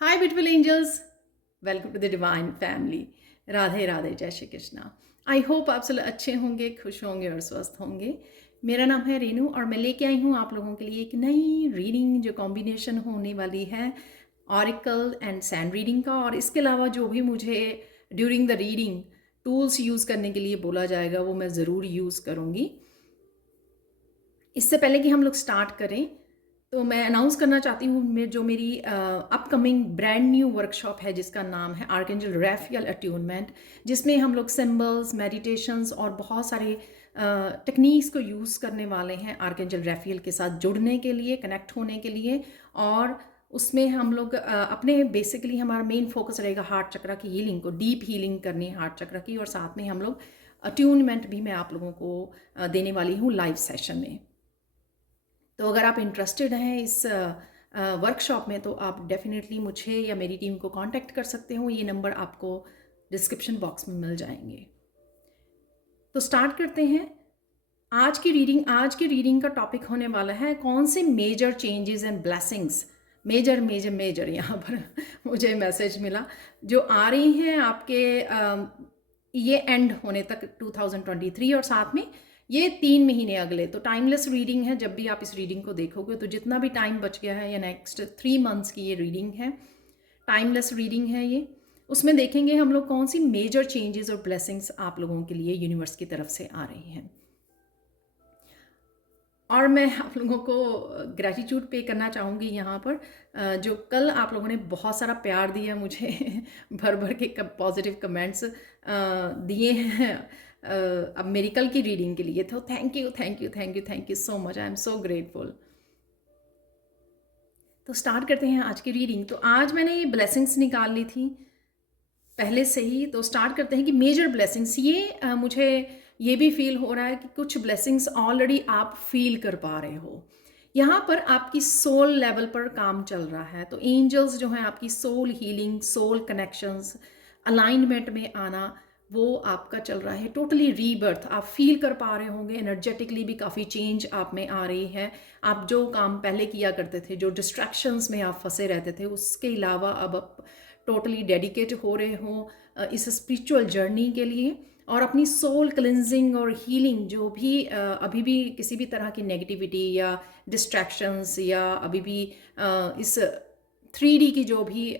Hi beautiful angels, welcome to the divine family. Radhe Radhe, Jai Shri Krishna. I hope आप सब अच्छे होंगे, खुश होंगे और स्वस्थ होंगे। मेरा नाम है रेनू और मैं लेके आई हूँ आप लोगों के लिए एक नई रीडिंग जो कॉम्बिनेशन होने वाली है ऑरिकल एंड सैंड रीडिंग का। और इसके अलावा जो भी मुझे during the reading tools use करने के लिए बोला जाएगा वो मैं ज़रूर यूज़ करूँगी। इससे पहले कि हम लोग स्टार्ट करें तो मैं अनाउंस करना चाहती हूँ जो मेरी अपकमिंग ब्रांड न्यू वर्कशॉप है जिसका नाम है आर्कएंजल रैफियल अट्यूनमेंट, जिसमें हम लोग सिंबल्स, मेडिटेशंस और बहुत सारे टेक्निक्स को यूज़ करने वाले हैं आर्कएंजल रैफियल के साथ जुड़ने के लिए, कनेक्ट होने के लिए। और उसमें हम लोग अपने बेसिकली हमारा मेन फोकस रहेगा हार्ट चक्रा की हीलिंग को, डीप हीलिंग करनी है हार्ट चक्रा की। और साथ में हम लोग अट्यूनमेंट भी मैं आप लोगों को देने वाली हूँ लाइव सेशन में। तो अगर आप इंटरेस्टेड हैं इस वर्कशॉप में तो आप डेफिनेटली मुझे या मेरी टीम को कांटेक्ट कर सकते हो। ये नंबर आपको डिस्क्रिप्शन बॉक्स में मिल जाएंगे। तो स्टार्ट करते हैं आज की रीडिंग। आज की रीडिंग का टॉपिक होने वाला है कौन से major changes and blessings, major major major यहाँ पर मुझे मैसेज मिला जो आ रही हैं आपके ये एंड होने तक 2023 और साथ में ये 3 महीने अगले। तो टाइमलेस रीडिंग है, जब भी आप इस रीडिंग को देखोगे तो जितना भी टाइम बच गया है या नेक्स्ट 3 मंथ्स की ये रीडिंग है, टाइमलेस रीडिंग है ये। उसमें देखेंगे हम लोग कौन सी मेजर चेंजेस और ब्लेसिंग्स आप लोगों के लिए यूनिवर्स की तरफ से आ रही हैं। और मैं आप लोगों को ग्रैटिट्यूड पे करना चाहूँगी यहाँ पर, जो कल आप लोगों ने बहुत सारा प्यार दिया मुझे भर भर के पॉजिटिव कमेंट्स दिए हैं अब मेरी कल की रीडिंग के लिए। तो thank you thank you thank you thank you so much, I am so grateful. तो स्टार्ट करते हैं आज की रीडिंग। तो आज मैंने ये ब्लेसिंग्स निकाल ली थी पहले से ही। तो स्टार्ट करते हैं कि मेजर ब्लेसिंग्स ये मुझे ये भी फील हो रहा है कि कुछ ब्लेसिंग्स ऑलरेडी आप फील कर पा रहे हो। यहाँ पर आपकी सोल लेवल पर काम चल रहा है। तो एंजल्स जो हैं आपकी soul healing, soul connections, alignment में आना, वो आपका चल रहा है। टोटली रीबर्थ आप फील कर पा रहे होंगे। एनर्जेटिकली भी काफ़ी चेंज आप में आ रही है। आप जो काम पहले किया करते थे, जो डिस्ट्रैक्शंस में आप फंसे रहते थे, उसके अलावा अब आप टोटली डेडिकेट हो रहे हो इस स्पिरिचुअल जर्नी के लिए। और अपनी सोल क्लिनजिंग और हीलिंग जो भी अभी भी किसी भी तरह की नेगेटिविटी या डिस्ट्रैक्शंस या अभी भी इस 3D की जो भी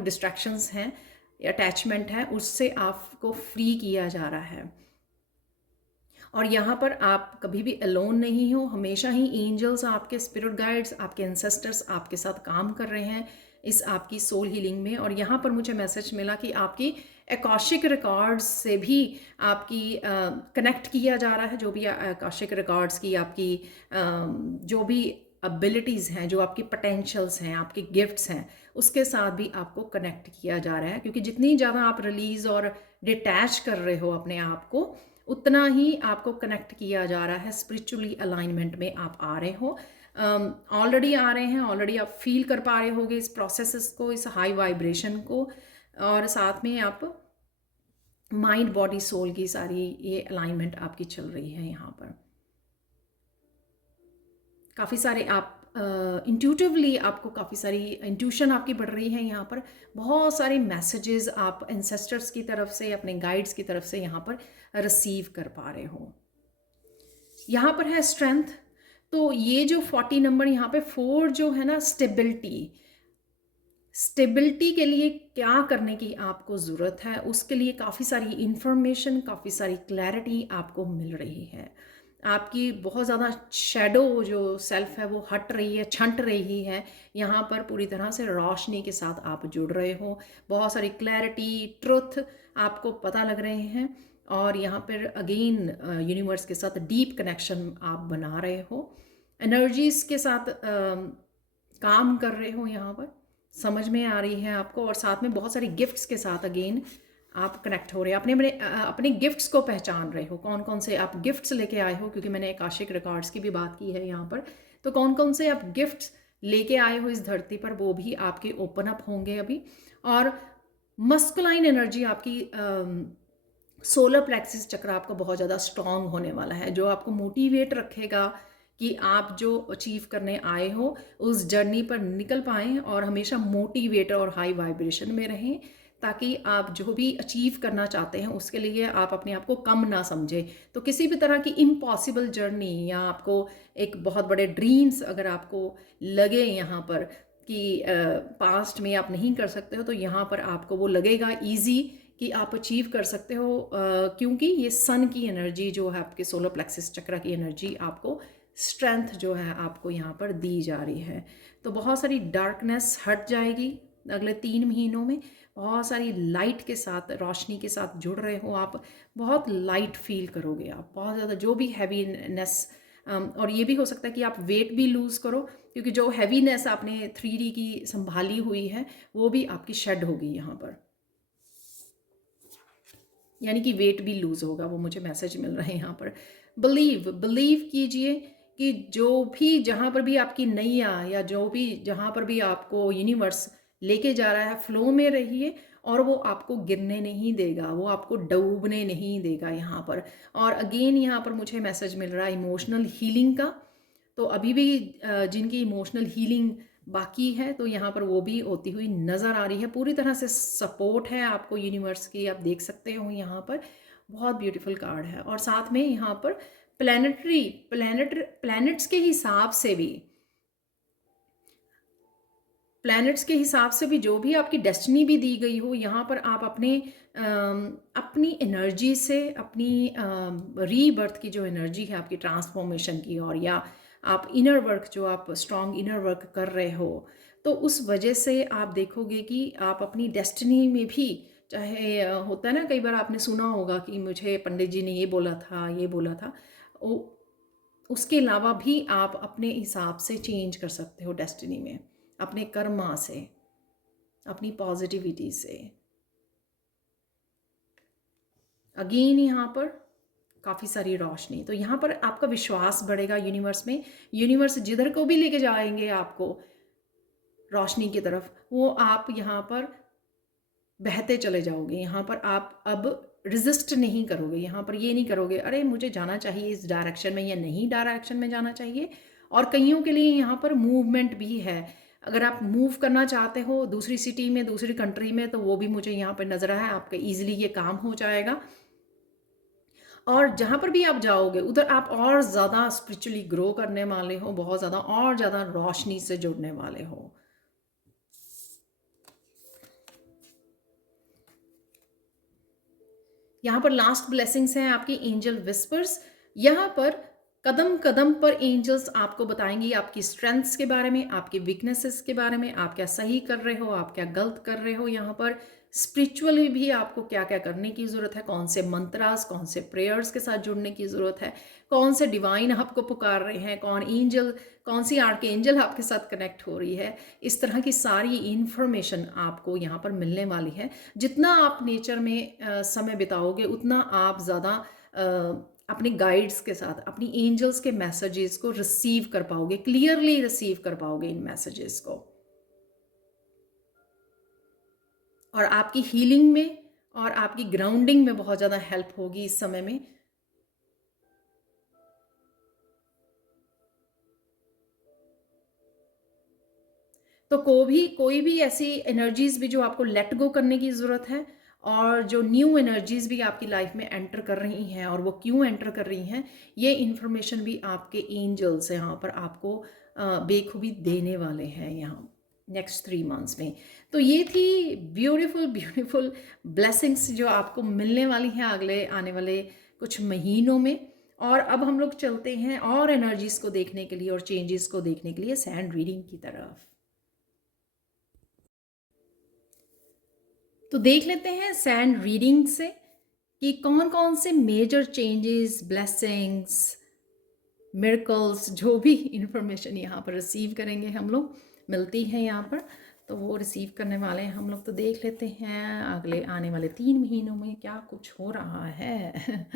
डिस्ट्रैक्शंस हैं, अटैचमेंट है, उससे आपको फ्री किया जा रहा है। और यहाँ पर आप कभी भी अलोन नहीं हो। हमेशा ही एंजल्स, आपके स्पिरिट गाइड्स, आपके एंसेस्टर्स आपके साथ काम कर रहे हैं इस आपकी सोल हीलिंग में। और यहाँ पर मुझे मैसेज मिला कि आपकी अकाशिक रिकॉर्ड्स से भी आपकी कनेक्ट किया जा रहा है। जो भी अकाशिक रिकॉर्ड्स की आपकी जो भी एबिलिटीज़ हैं, जो आपकी पोटेंशियल्स हैं, आपके गिफ्ट्स हैं, उसके साथ भी आपको कनेक्ट किया जा रहा है। क्योंकि जितनी ज़्यादा आप रिलीज़ और डिटैच कर रहे हो अपने आप को, उतना ही आपको कनेक्ट किया जा रहा है। स्पिरिचुअली अलाइनमेंट में आप आ रहे हो, ऑलरेडी आ रहे हैं। ऑलरेडी आप फील कर पा रहे होगे इस प्रोसेस को, इस हाई वाइब्रेशन को। और साथ में आप माइंड, बॉडी, सोल की सारी ये अलाइनमेंट आपकी चल रही है। यहाँ पर काफ़ी सारे आप इंट्यूटिवली आपको काफ़ी सारी इंट्यूशन आपकी बढ़ रही है। यहाँ पर बहुत सारे मैसेजेस आप एंसेस्टर्स की तरफ से, अपने गाइड्स की तरफ से यहाँ पर रिसीव कर पा रहे हो। यहाँ पर है स्ट्रेंथ। तो ये जो 40 नंबर यहाँ पे 4 जो है ना, स्टेबिलिटी के लिए क्या करने की आपको ज़रूरत है, उसके लिए काफ़ी सारी इंफॉर्मेशन, काफ़ी सारी क्लैरिटी आपको मिल रही है। आपकी बहुत ज़्यादा शैडो जो सेल्फ है वो हट रही है, छंट रही है। यहाँ पर पूरी तरह से रोशनी के साथ आप जुड़ रहे हो। बहुत सारी क्लैरिटी, ट्रुथ आपको पता लग रहे हैं। और यहाँ पर अगेन यूनिवर्स के साथ डीप कनेक्शन आप बना रहे हो। एनर्जीज़ के साथ काम कर रहे हो, यहाँ पर समझ में आ रही है आपको। और साथ में बहुत सारे गिफ्ट्स के साथ अगेन आप कनेक्ट हो रहे हैं। अपने गिफ्ट्स को पहचान रहे हो, कौन कौन से आप गिफ्ट्स लेके आए हो। क्योंकि मैंने आकाशिक रिकॉर्ड्स की भी बात की है यहाँ पर। तो कौन कौन से आप गिफ्ट्स लेके आए हो इस धरती पर, वो भी आपके ओपन अप होंगे अभी। और मस्कुलाइन एनर्जी आपकी सोलर प्लेक्सिस चक्र आपका बहुत ज़्यादा स्ट्रॉन्ग होने वाला है, जो आपको मोटिवेट रखेगा कि आप जो अचीव करने आए हो उस जर्नी पर निकल पाएँ और हमेशा मोटिवेट और हाई वाइब्रेशन में रहें, ताकि आप जो भी अचीव करना चाहते हैं उसके लिए आप अपने आप को कम ना समझें। तो किसी भी तरह की इम्पॉसिबल जर्नी या आपको एक बहुत बड़े ड्रीम्स अगर आपको लगे यहाँ पर कि पास्ट में आप नहीं कर सकते हो, तो यहाँ पर आपको वो लगेगा ईज़ी कि आप अचीव कर सकते हो, क्योंकि ये सन की एनर्जी जो है आपके सोलर प्लेक्सिस चक्र की एनर्जी आपको स्ट्रेंथ जो है आपको यहाँ पर दी जा रही है। तो बहुत सारी डार्कनेस हट जाएगी अगले 3 महीनों में। बहुत सारी लाइट के साथ, रोशनी के साथ जुड़ रहे हो आप, बहुत लाइट फील करोगे आप, बहुत ज़्यादा जो भी हैवीनेस, और ये भी हो सकता है कि आप वेट भी लूज़ करो, क्योंकि जो हैवीनेस आपने 3D की संभाली हुई है वो भी आपकी शेड होगी यहाँ पर, यानी कि वेट भी लूज़ होगा, वो मुझे मैसेज मिल रहे हैं यहाँ पर। बिलीव कीजिए कि जो भी जहाँ पर भी आपकी नैया या जो भी जहाँ पर भी आपको यूनिवर्स लेके जा रहा है, फ्लो में रहिए और वो आपको गिरने नहीं देगा, वो आपको डूबने नहीं देगा यहाँ पर। और अगेन यहाँ पर मुझे मैसेज मिल रहा है इमोशनल हीलिंग का। तो अभी भी जिनकी इमोशनल हीलिंग बाकी है तो यहाँ पर वो भी होती हुई नज़र आ रही है। पूरी तरह से सपोर्ट है आपको यूनिवर्स की, आप देख सकते हो यहाँ पर। बहुत ब्यूटीफुल कार्ड है। और साथ में यहाँ पर प्लैनेट्स के हिसाब से भी, जो भी आपकी डेस्टिनी भी दी गई हो, यहाँ पर आप अपनी एनर्जी से, अपनी रीबर्थ की जो एनर्जी है आपकी ट्रांसफॉर्मेशन की, और या आप इनर वर्क, जो आप स्ट्रॉन्ग इनर वर्क कर रहे हो, तो उस वजह से आप देखोगे कि आप अपनी डेस्टिनी में भी, चाहे होता है ना, कई बार आपने सुना होगा कि मुझे पंडित जी ने ये बोला था, ये बोला था, उसके अलावा भी आप अपने हिसाब से चेंज कर सकते हो डेस्टिनी में, अपने कर्मा से, अपनी पॉजिटिविटी से। अगेन यहाँ पर काफ़ी सारी रोशनी, तो यहाँ पर आपका विश्वास बढ़ेगा यूनिवर्स में। यूनिवर्स जिधर को भी लेके जाएंगे आपको रोशनी की तरफ, वो आप यहाँ पर बहते चले जाओगे। यहाँ पर आप अब रिजिस्ट नहीं करोगे, यहाँ पर ये नहीं करोगे अरे मुझे जाना चाहिए इस डायरेक्शन में या नहीं डायरेक्शन में जाना चाहिए। और कईयों के लिए यहाँ पर मूवमेंट भी है, अगर आप मूव करना चाहते हो दूसरी सिटी में, दूसरी कंट्री में, तो वो भी मुझे यहाँ पर नज़र आया, आपका ईजिली ये काम हो जाएगा। और जहाँ पर भी आप जाओगे उधर आप और ज़्यादा स्पिरिचुअली ग्रो करने वाले हो, बहुत ज़्यादा और ज़्यादा रोशनी से जुड़ने वाले हो। यहाँ पर लास्ट ब्लेसिंग्स हैं आपकी एंजल विस्पर्स। यहाँ पर कदम कदम पर एंजल्स आपको बताएंगी आपकी स्ट्रेंथ्स के बारे में, आपकी वीकनेसेस के बारे में, आप क्या सही कर रहे हो, आप क्या गलत कर रहे हो। यहाँ पर स्पिरिचुअली भी आपको क्या क्या करने की ज़रूरत है, कौन से मंत्रास, कौन से प्रेयर्स के साथ जुड़ने की ज़रूरत है, कौन से डिवाइन आपको पुकार रहे हैं, कौन सी आर्क एंजल आपके साथ कनेक्ट हो रही है। इस तरह की सारी इंफॉर्मेशन आपको यहाँ पर मिलने वाली है। जितना आप नेचर में समय बिताओगे उतना आप ज़्यादा अपने गाइड्स के साथ, अपनी एंजल्स के मैसेजेस को रिसीव कर पाओगे, क्लियरली रिसीव कर पाओगे इन मैसेजेस को। और आपकी हीलिंग में और आपकी ग्राउंडिंग में बहुत ज़्यादा हेल्प होगी इस समय में। तो कोई भी ऐसी एनर्जीज भी जो आपको लेट गो करने की ज़रूरत है, और जो न्यू एनर्जीज भी आपकी लाइफ में एंटर कर रही हैं, और वो क्यों एंटर कर रही हैं, ये इन्फॉर्मेशन भी आपके एंजल्स यहाँ पर आपको बेखूबी देने वाले हैं यहाँ नेक्स्ट 3 मंथ्स में। तो ये थी ब्यूटीफुल ब्लेसिंग्स जो आपको मिलने वाली हैं अगले आने वाले कुछ महीनों में। और अब हम लोग चलते हैं और एनर्जीज को देखने के लिए और चेंजेस को देखने के लिए सैंड रीडिंग की तरफ। तो देख लेते हैं सैंड रीडिंग से कि कौन कौन से मेजर चेंजेस, ब्लेसिंग्स, मिरेकल्स, जो भी इंफॉर्मेशन यहाँ पर रिसीव करेंगे हम लोग, मिलती है यहाँ पर, तो वो रिसीव करने वाले हैं हम लोग। तो देख लेते हैं अगले आने वाले 3 महीनों में क्या कुछ हो रहा है।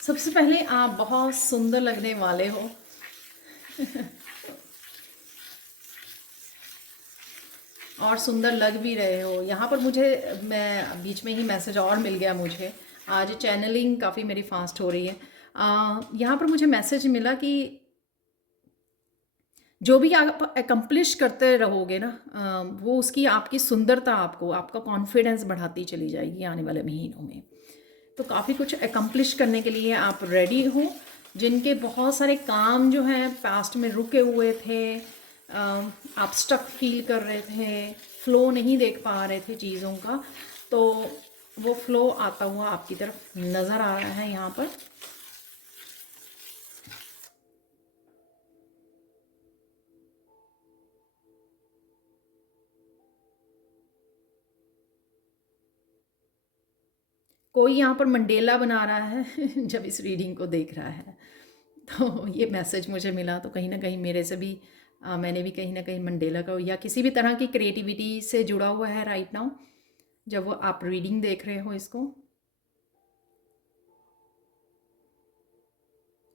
सबसे पहले आप बहुत सुंदर लगने वाले हो। और सुंदर लग भी रहे हो। यहाँ पर मैं बीच में ही मैसेज और मिल गया मुझे, आज चैनलिंग काफ़ी मेरी फास्ट हो रही है। यहाँ पर मुझे मैसेज मिला कि जो भी आप अकम्प्लिश करते रहोगे ना, वो उसकी आपकी सुंदरता आपको आपका कॉन्फिडेंस बढ़ाती चली जाएगी आने वाले महीनों में। तो काफ़ी कुछ अकम्प्लिश करने के लिए आप रेडी हो। जिनके बहुत सारे काम जो हैं पास्ट में रुके हुए थे, आप स्टक फील कर रहे थे, फ्लो नहीं देख पा रहे थे चीज़ों का, तो वो फ्लो आता हुआ आपकी तरफ नज़र आ रहा है यहाँ पर। कोई यहाँ पर मंडेला बना रहा है जब इस रीडिंग को देख रहा है। तो ये मैसेज मुझे मिला, तो कहीं ना कहीं मेरे से भी मैंने भी कहीं ना कहीं मंडेला का या किसी भी तरह की क्रिएटिविटी से जुड़ा हुआ है राइट नाउ, जब वो आप रीडिंग देख रहे हो इसको।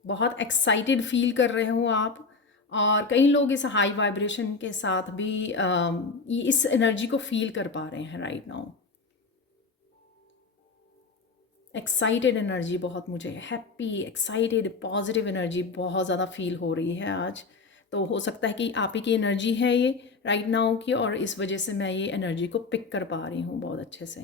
बहुत एक्साइटेड फील कर रहे हो आप, और कई लोग इस हाई वाइब्रेशन के साथ भी इस एनर्जी को फील कर पा रहे हैं राइट नाउ। एक्साइटेड एनर्जी बहुत, मुझे हैप्पी एक्साइटेड पॉजिटिव एनर्जी बहुत ज़्यादा फील हो रही है आज। तो हो सकता है कि आप ही की एनर्जी है ये राइट नाउ की, और इस वजह से मैं ये एनर्जी को पिक कर पा रही हूँ बहुत अच्छे से।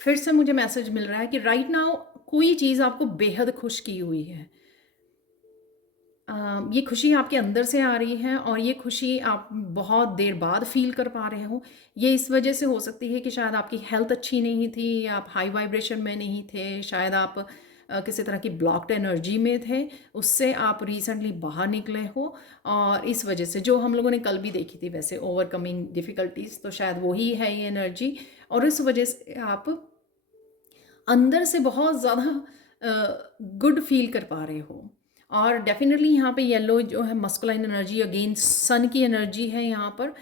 फिर से मुझे मैसेज मिल रहा है कि राइट नाउ कोई चीज़ आपको बेहद खुश की हुई है। ये खुशी आपके अंदर से आ रही है, और ये खुशी आप बहुत देर बाद फील कर पा रहे हो। ये इस वजह से हो सकती है कि शायद आपकी हेल्थ अच्छी नहीं थी, या आप हाई वाइब्रेशन में नहीं थे, शायद आप किसी तरह की ब्लॉक्ड एनर्जी में थे, उससे आप रिसेंटली बाहर निकले हो, और इस वजह से जो हम लोगों ने कल भी देखी थी वैसे ओवरकमिंग डिफ़िकल्टीज, तो शायद वही है ये एनर्जी। और इस वजह से आप अंदर से बहुत ज़्यादा गुड फील कर पा रहे हो। और डेफिनेटली यहाँ पे येलो जो है मस्कुलाइन एनर्जी अगेंस्ट सन की एनर्जी है यहाँ पर।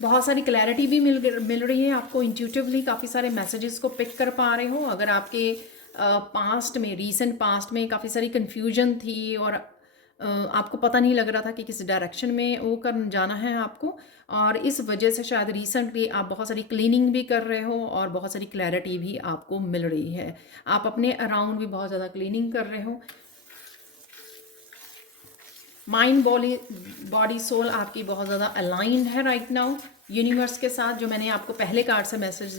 बहुत सारी क्लैरिटी भी मिल रही है आपको, इंट्यूटिवली काफ़ी सारे मैसेजेस को पिक कर पा रहे हो। अगर आपके पास्ट में, रीसेंट पास्ट में काफ़ी सारी कन्फ्यूजन थी, और आपको पता नहीं लग रहा था कि किस डायरेक्शन में वो कर जाना है आपको, और इस वजह से शायद रिसेंटली आप बहुत सारी क्लीनिंग भी कर रहे हो, और बहुत सारी क्लैरिटी भी आपको मिल रही है। आप अपने अराउंड भी बहुत ज़्यादा क्लीनिंग कर रहे हो। माइंड बॉडी सोल आपकी बहुत ज़्यादा अलाइंड है राइट नाउ यूनिवर्स के साथ। जो मैंने आपको पहले कार्ड से मैसेज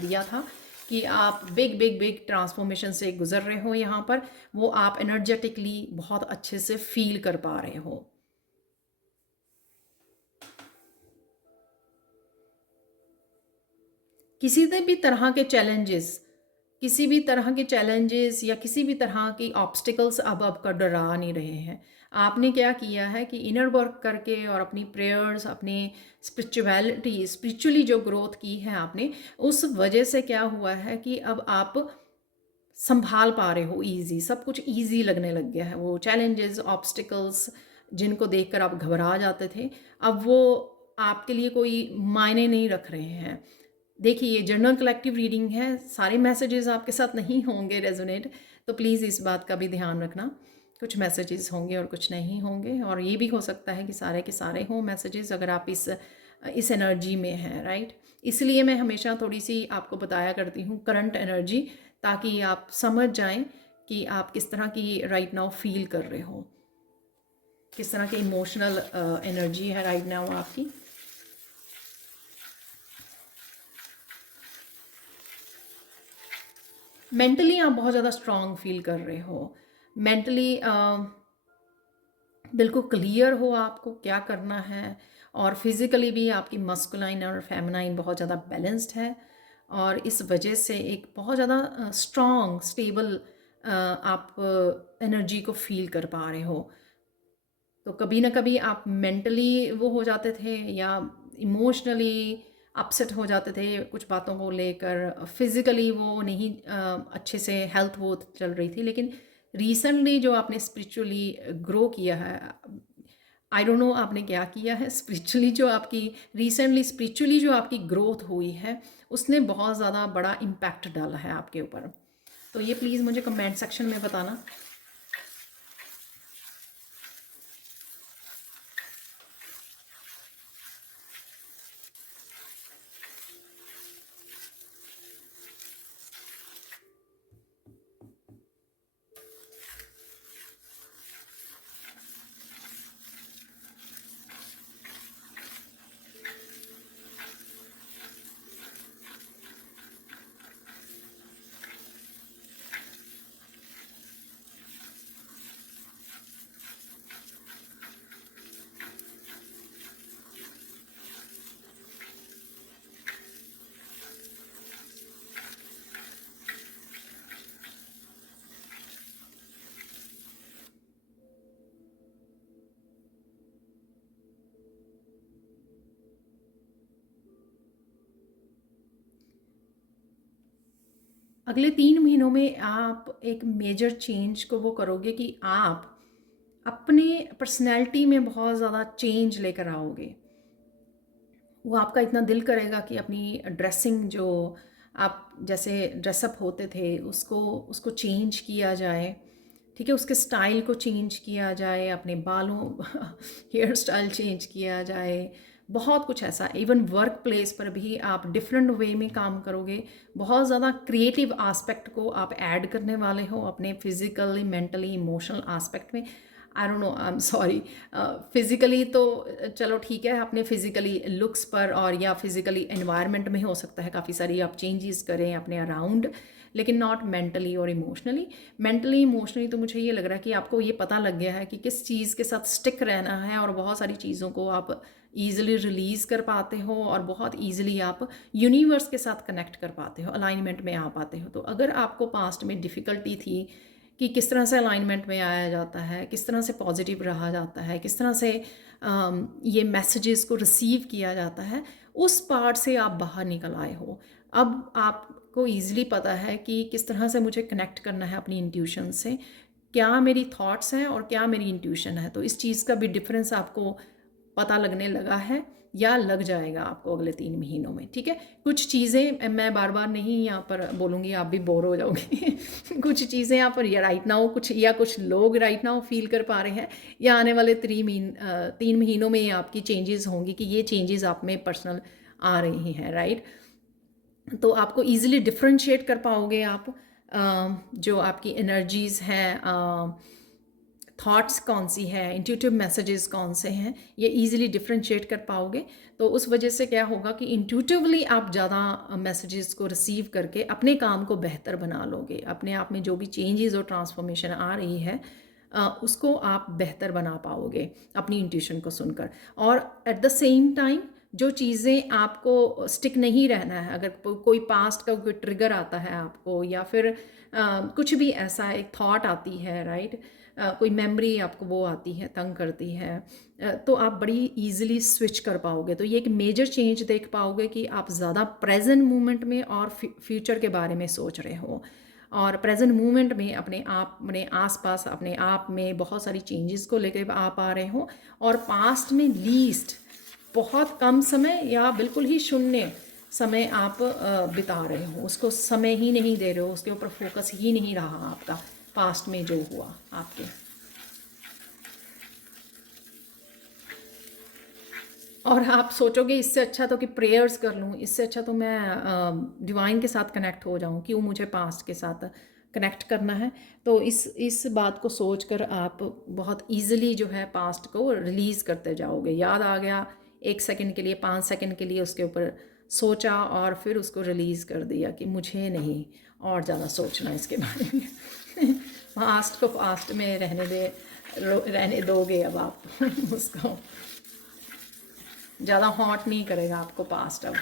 दिया था कि आप बिग बिग बिग ट्रांसफॉर्मेशन से गुजर रहे हो यहाँ पर, वो आप एनर्जेटिकली बहुत अच्छे से फील कर पा रहे हो। किसी भी तरह के चैलेंजेस, किसी भी तरह के चैलेंजेस या किसी भी तरह की ऑब्स्टिकल्स अब आपका डरा नहीं रहे हैं। आपने क्या किया है कि इनर वर्क करके और अपनी प्रेयर्स, अपने स्पिरिचुअली जो ग्रोथ की है आपने, उस वजह से क्या हुआ है कि अब आप संभाल पा रहे हो ईजी, सब कुछ ईजी लगने लग गया है। वो चैलेंजेस, ऑब्स्टिकल्स जिनको देखकर आप घबरा जाते थे, अब वो आपके लिए कोई मायने नहीं रख रहे हैं। देखिए, ये जनरल कलेक्टिव रीडिंग है, सारे मैसेजेस आपके साथ नहीं होंगे रेजोनेट, तो प्लीज़ इस बात का भी ध्यान रखना। कुछ मैसेजेस होंगे और कुछ नहीं होंगे, और ये भी हो सकता है कि सारे के सारे हों मैसेजेस अगर आप इस एनर्जी में हैं राइट। इसलिए मैं हमेशा थोड़ी सी आपको बताया करती हूँ करंट एनर्जी, ताकि आप समझ जाएं कि आप किस तरह की राइट नाउ फील कर रहे हो, किस तरह की इमोशनल एनर्जी है राइट नाउ आपकी। मेंटली आप बहुत ज़्यादा स्ट्रांग फील कर रहे हो, मेंटली बिल्कुल क्लियर हो आपको क्या करना है, और फिज़िकली भी आपकी मस्कुलाइन और फेमिनाइन बहुत ज़्यादा बैलेंस्ड है, और इस वजह से एक बहुत ज़्यादा स्ट्रांग स्टेबल आप एनर्जी को फील कर पा रहे हो। तो कभी ना कभी आप मेंटली वो हो जाते थे, या इमोशनली अपसेट हो जाते थे कुछ बातों को लेकर, फिज़िकली वो नहीं अच्छे से हेल्थ वो चल रही थी, लेकिन रिसेंटली जो आपने स्पिरिचुअली ग्रो किया है, आई डोंट नो आपने क्या किया है स्पिरिचुअली, जो आपकी रिसेंटली स्पिरिचुअली जो आपकी ग्रोथ हुई है उसने बहुत ज़्यादा बड़ा इम्पैक्ट डाला है आपके ऊपर। तो ये प्लीज़ मुझे कमेंट सेक्शन में बताना। अगले 3 महीनों में आप एक मेजर चेंज को वो करोगे कि आप अपने पर्सनैलिटी में बहुत ज़्यादा चेंज लेकर आओगे। वो आपका इतना दिल करेगा कि अपनी ड्रेसिंग जो आप जैसे ड्रेसअप होते थे उसको उसको चेंज किया जाए, ठीक है, उसके स्टाइल को चेंज किया जाए, अपने बालों हेयर स्टाइल चेंज किया जाए, बहुत कुछ ऐसा। इवन वर्क प्लेस पर भी आप डिफरेंट वे में काम करोगे, बहुत ज़्यादा क्रिएटिव आस्पेक्ट को आप ऐड करने वाले हो अपने फिज़िकली मेंटली इमोशनल आस्पेक्ट में। आई don't no, I am sorry, physically तो चलो ठीक है, अपने फिज़िकली लुक्स पर और या फिज़िकली एनवायरनमेंट में हो सकता है काफ़ी सारी आप चेंजेस करें अपने अराउंड, लेकिन नॉट मेंटली और इमोशनली। मेंटली इमोशनली तो मुझे ये लग रहा है कि आपको ये पता लग गया है कि किस चीज़ के साथ स्टिक रहना है, और बहुत सारी चीज़ों को आप ईज़िली रिलीज़ कर पाते हो और बहुत ईज़िली आप यूनिवर्स के साथ कनेक्ट कर पाते हो, अलाइनमेंट में आ पाते हो। तो अगर आपको पास्ट में डिफ़िकल्टी थी कि किस तरह से अलाइनमेंट में आया जाता है, किस तरह से पॉजिटिव रहा जाता है, किस तरह से ये मैसेजेस को रिसीव किया जाता है, उस पार्ट से आप बाहर निकल आए हो। अब आपको ईज़िली पता है कि किस तरह से मुझे कनेक्ट करना है अपनी इंट्यूशन से, क्या मेरी थॉट्स हैं और क्या मेरी इंट्यूशन है। तो इस चीज़ का भी डिफरेंस आपको पता लगने लगा है या लग जाएगा आपको अगले 3 महीनों में, ठीक है। कुछ चीज़ें मैं बार बार नहीं यहाँ पर बोलूँगी, आप भी बोर हो जाओगे कुछ चीज़ें यहाँ पर या राइट नाउ कुछ या कुछ लोग राइट नाउ फील कर पा रहे हैं, या आने वाले 3 महीनों में आपकी चेंजेस होंगी कि ये चेंजेस आप में पर्सनल आ रही हैं, राइट। तो आपको ईजिली डिफ्रेंशिएट कर पाओगे आप, जो आपकी एनर्जीज़ हैं, थॉट्स कौन सी है, इंट्यूटिव मैसेजेस कौन से हैं, ये इजीली डिफरेंशिएट कर पाओगे। तो उस वजह से क्या होगा कि इंट्यूटिवली आप ज़्यादा मैसेजेस को रिसीव करके अपने काम को बेहतर बना लोगे। अपने आप में जो भी चेंजेस और ट्रांसफॉर्मेशन आ रही है उसको आप बेहतर बना पाओगे अपनी इंट्यूशन को सुनकर। और एट द सेम टाइम जो चीज़ें आपको स्टिक नहीं रहना है, अगर कोई पास्ट का कोई ट्रिगर आता है आपको, या फिर कुछ भी ऐसा एक थॉट आती है, राइट, कोई मेमोरी आपको वो आती है, तंग करती है, तो आप बड़ी इजीली स्विच कर पाओगे। तो ये एक मेजर चेंज देख पाओगे कि आप ज़्यादा प्रेजेंट मोमेंट में और फ्यूचर के बारे में सोच रहे हो, और प्रेजेंट मोमेंट में अपने आप, अपने आसपास, अपने आप में बहुत सारी चेंजेस को लेकर आप आ रहे हो, और पास्ट में लीस्ट बहुत कम समय या बिल्कुल ही शून्य समय आप बिता रहे हो, उसको समय ही नहीं दे रहे हो, उसके ऊपर फोकस ही नहीं रहा आपका पास्ट में जो हुआ आपके। और आप सोचोगे इससे अच्छा तो कि प्रेयर्स कर लूँ, इससे अच्छा तो मैं डिवाइन के साथ कनेक्ट हो जाऊँ, क्यों मुझे पास्ट के साथ कनेक्ट करना है। तो इस बात को सोचकर आप बहुत इजीली जो है पास्ट को रिलीज़ करते जाओगे। याद आ गया 1 सेकंड के लिए, 5 सेकंड के लिए उसके ऊपर सोचा और फिर उसको रिलीज़ कर दिया कि मुझे नहीं और ज़्यादा सोचना इसके बारे में पास्ट को पास्ट में रहने दोगे अब आप उसको ज़्यादा हॉट नहीं करेगा आपको पास्ट अब।